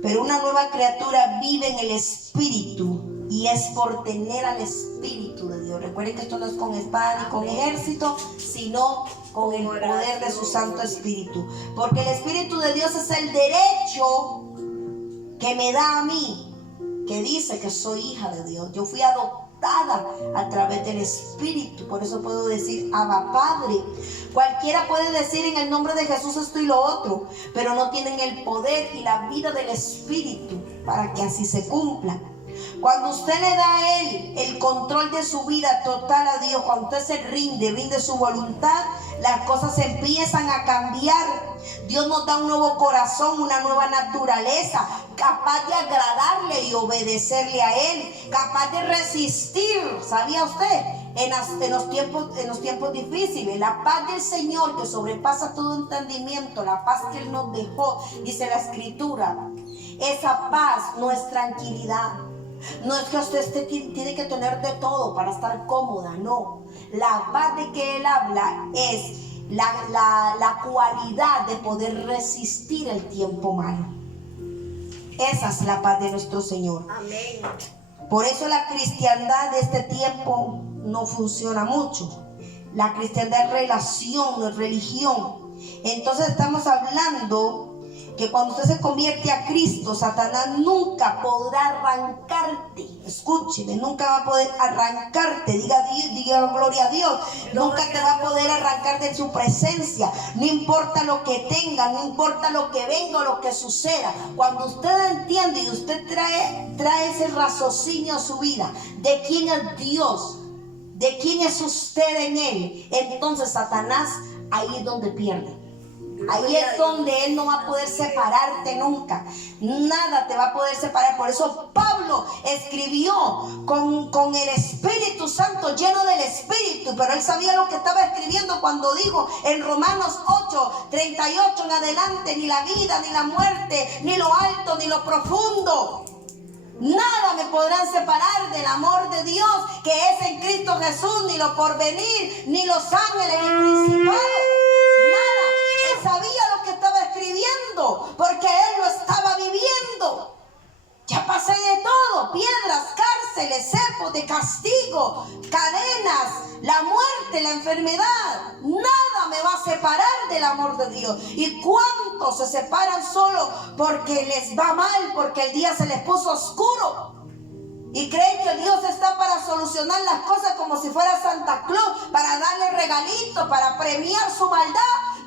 Pero una nueva criatura vive en el Espíritu, y es por tener al Espíritu de Dios. Recuerden que esto no es con espada ni con ejército, sino con el poder de su Santo Espíritu. Porque el Espíritu de Dios es el derecho que me da a mí, que dice que soy hija de Dios. Yo fui adoptada a través del Espíritu. Por eso puedo decir Abba Padre. Cualquiera puede decir en el nombre de Jesús esto y lo otro, pero no tienen el poder y la vida del Espíritu para que así se cumpla. Cuando usted le da a Él el control de su vida total a Dios, cuando usted se rinde su voluntad, las cosas empiezan a cambiar. Dios nos da un nuevo corazón, una nueva naturaleza, capaz de agradarle y obedecerle a Él, capaz de resistir. ¿Sabía usted? En los tiempos difíciles, la paz del Señor que sobrepasa todo entendimiento, la paz que Él nos dejó, dice la Escritura, esa paz no es tranquilidad. No es que usted tiene que tener de todo para estar cómoda, no. La paz de que Él habla es la cualidad de poder resistir el tiempo malo. Esa es la paz de nuestro Señor. Amén. Por eso la cristiandad de este tiempo no funciona mucho. La cristiandad es relación, no es religión. Entonces estamos hablando que cuando usted se convierte a Cristo, Satanás nunca podrá arrancarte. Escúcheme, nunca va a poder arrancarte. Diga gloria a Dios. Nunca te va a poder arrancar de su presencia. No importa lo que tenga, no importa lo que venga o lo que suceda. Cuando usted entiende y usted trae ese raciocinio a su vida de quién es Dios, de quién es usted en Él, entonces Satanás ahí es donde pierde. Ahí es donde Él no va a poder separarte nunca. Nada te va a poder separar. Por eso Pablo escribió con el Espíritu Santo, lleno del Espíritu. Pero él sabía lo que estaba escribiendo cuando dijo en Romanos 8:38 en adelante: ni la vida, ni la muerte, ni lo alto, ni lo profundo, nada me podrán separar del amor de Dios que es en Cristo Jesús, ni lo porvenir, ni los ángeles, ni principados. Nada. Él sabía lo que estaba escribiendo porque él lo estaba viviendo. Ya pasé de todo: piedras, cárceles, cepos de castigo, cadenas, la muerte, la enfermedad. Nada me va a separar del amor de Dios. ¿Y cuántos se separan solo porque les va mal, porque el día se les puso oscuro? Y creen que Dios está para solucionar las cosas como si fuera Santa Claus, para darle regalitos, para premiar su maldad.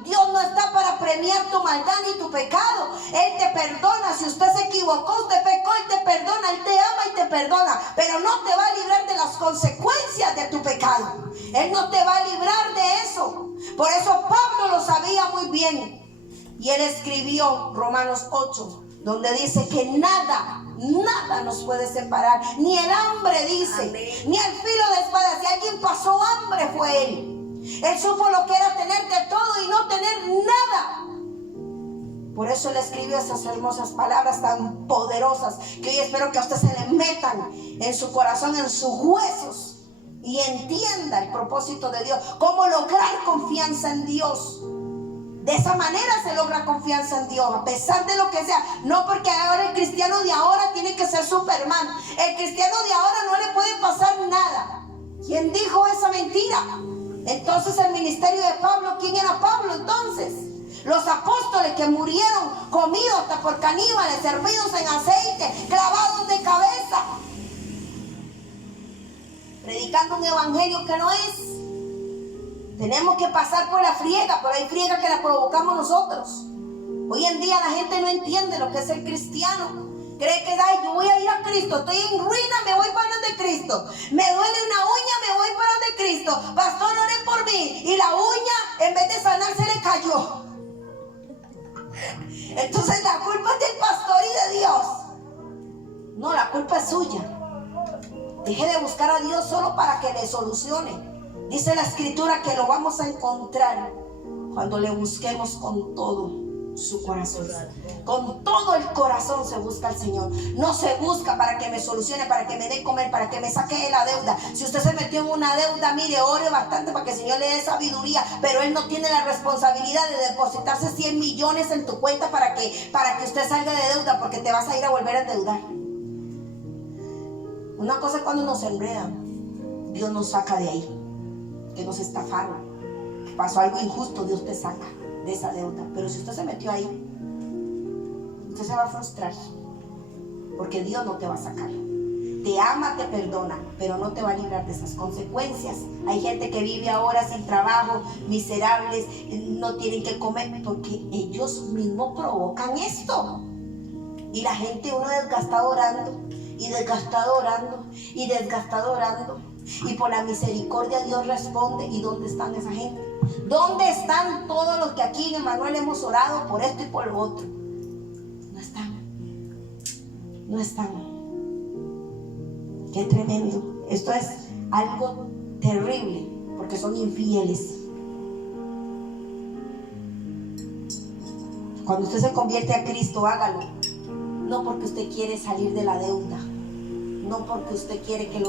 Dios no está para premiar tu maldad ni tu pecado. Él te perdona. Si usted se equivocó, usted pecó, Él te perdona. Él te ama y te perdona. Pero no te va a librar de las consecuencias de tu pecado. Él no te va a librar de eso. Por eso Pablo lo sabía muy bien. Y él escribió Romanos 8, donde dice que nada nos puede separar. Ni el hambre, dice. Amén. Ni el filo de espada. Si alguien pasó hambre, fue él. Él supo lo que era tener de todo y no tener nada. Por eso él escribió esas hermosas palabras tan poderosas que hoy espero que a usted se le metan en su corazón, en sus huesos, y entienda el propósito de Dios. Cómo lograr confianza en Dios. De esa manera se logra confianza en Dios, a pesar de lo que sea. No porque ahora el cristiano de ahora tiene que ser Superman. El cristiano de ahora no le puede pasar nada. ¿Quién dijo esa mentira? Entonces el ministerio de Pablo, ¿quién era Pablo entonces? Los apóstoles que murieron comidos hasta por caníbales, servidos en aceite, clavados de cabeza, predicando un evangelio que no es. Tenemos que pasar por la friega, pero hay friega que la provocamos nosotros. Hoy en día la gente no entiende lo que es el cristiano. Cree que yo voy a ir a Cristo, estoy en ruina, me voy para donde Cristo. Me duele una uña, me voy para donde Cristo. Pastor, ore por mí. Y la uña, en vez de sanar, se le cayó. Entonces la culpa es del pastor y de Dios. No, la culpa es suya. Deje de buscar a Dios solo para que le solucione. Dice la Escritura que lo vamos a encontrar cuando le busquemos con todo su corazón. Con todo el corazón se busca al Señor. No se busca para que me solucione, para que me dé comer, para que me saque de la deuda. Si usted se metió en una deuda, mire, ore bastante para que el Señor le dé sabiduría. Pero Él no tiene la responsabilidad de depositarse 100 millones en tu cuenta para que usted salga de deuda, porque te vas a ir a volver a endeudar. Una cosa es cuando nos enredan, Dios nos saca de ahí. Que nos estafaron, que pasó algo injusto, Dios te saca de esa deuda. Pero si usted se metió ahí, usted se va a frustrar, porque Dios no te va a sacar. Te ama, te perdona, pero no te va a librar de esas consecuencias. Hay gente que vive ahora sin trabajo, miserables, no tienen que comer, porque ellos mismos provocan esto. Y la gente, uno desgastado orando, y desgastado orando, y desgastado orando. Y por la misericordia Dios responde. ¿Y dónde están esa gente? ¿Dónde están todos los que aquí en Emmanuel hemos orado por esto y por lo otro? No están. No están. Qué tremendo. Esto es algo terrible, porque son infieles. Cuando usted se convierte a Cristo, hágalo. No porque usted quiere salir de la deuda, no porque usted quiere que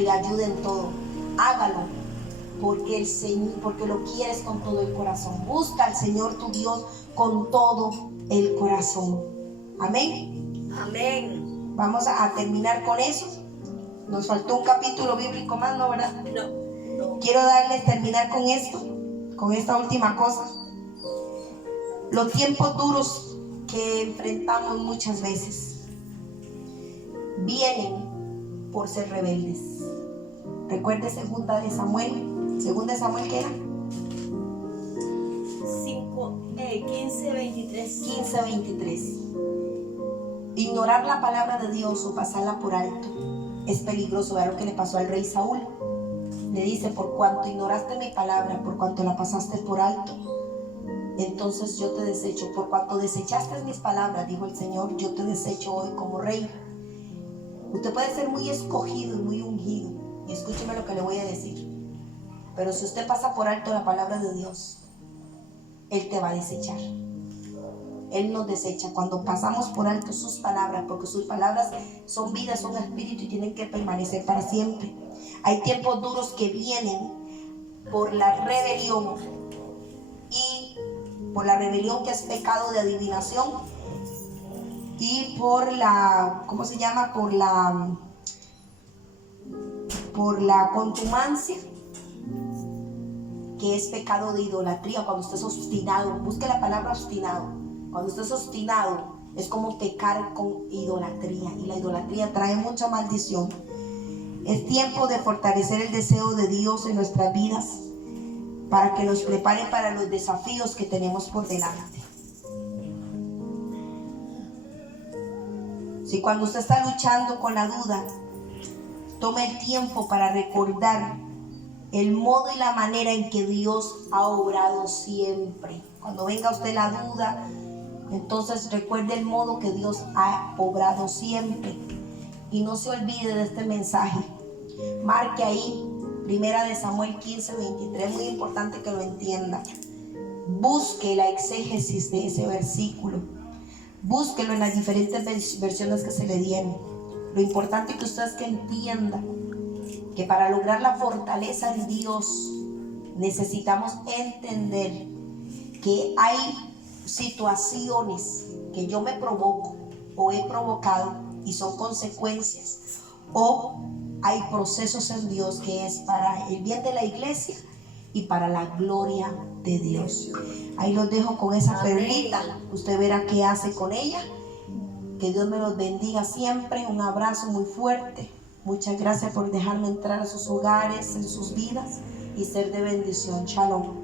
le ayude en todo. Hágalo porque el Señor, porque lo quieres con todo el corazón. Busca al Señor tu Dios con todo el corazón. Amén. Amén. Vamos a terminar con eso. Nos faltó un capítulo bíblico más, ¿no, verdad? No. Quiero terminar con esto, con esta última cosa. Los tiempos duros que enfrentamos muchas veces vienen por ser rebeldes. Recuerde 2 Samuel. 2 Samuel, ¿qué era? 15:23. Ignorar la palabra de Dios o pasarla por alto es peligroso. Vean lo que le pasó al rey Saúl. Le dice: por cuanto ignoraste mi palabra, por cuanto la pasaste por alto, entonces yo te desecho. Por cuanto desechaste mis palabras, dijo el Señor, yo te desecho hoy como rey. Usted puede ser muy escogido y muy ungido, y escúcheme lo que le voy a decir, pero si usted pasa por alto la palabra de Dios, Él te va a desechar. Él nos desecha cuando pasamos por alto sus palabras, porque sus palabras son vida, son espíritu y tienen que permanecer para siempre. Hay tiempos duros que vienen por la rebelión, y por la rebelión, que es pecado de adivinación, y por la, ¿cómo se llama? Por la contumacia, que es pecado de idolatría. Cuando usted es obstinado, busque la palabra obstinado. Cuando usted es obstinado, es como pecar con idolatría, y la idolatría trae mucha maldición. Es tiempo de fortalecer el deseo de Dios en nuestras vidas, para que nos prepare para los desafíos que tenemos por delante. Si cuando usted está luchando con la duda, tome el tiempo para recordar el modo y la manera en que Dios ha obrado siempre. Cuando venga a usted la duda, entonces recuerde el modo que Dios ha obrado siempre. Y no se olvide de este mensaje. Marque ahí, 1 Samuel 15:23, muy importante que lo entienda. Busque la exégesis de ese versículo. Búsquelo en las diferentes versiones que se le dieron. Lo importante que usted es que entienda que para lograr la fortaleza en Dios necesitamos entender que hay situaciones que yo me provoco o he provocado y son consecuencias, o hay procesos en Dios que es para el bien de la iglesia y para la gloria de Dios. Ahí los dejo con esa perlita. Usted verá qué hace con ella. Que Dios me los bendiga siempre. Un abrazo muy fuerte. Muchas gracias por dejarme entrar a sus hogares, en sus vidas, y ser de bendición. Shalom.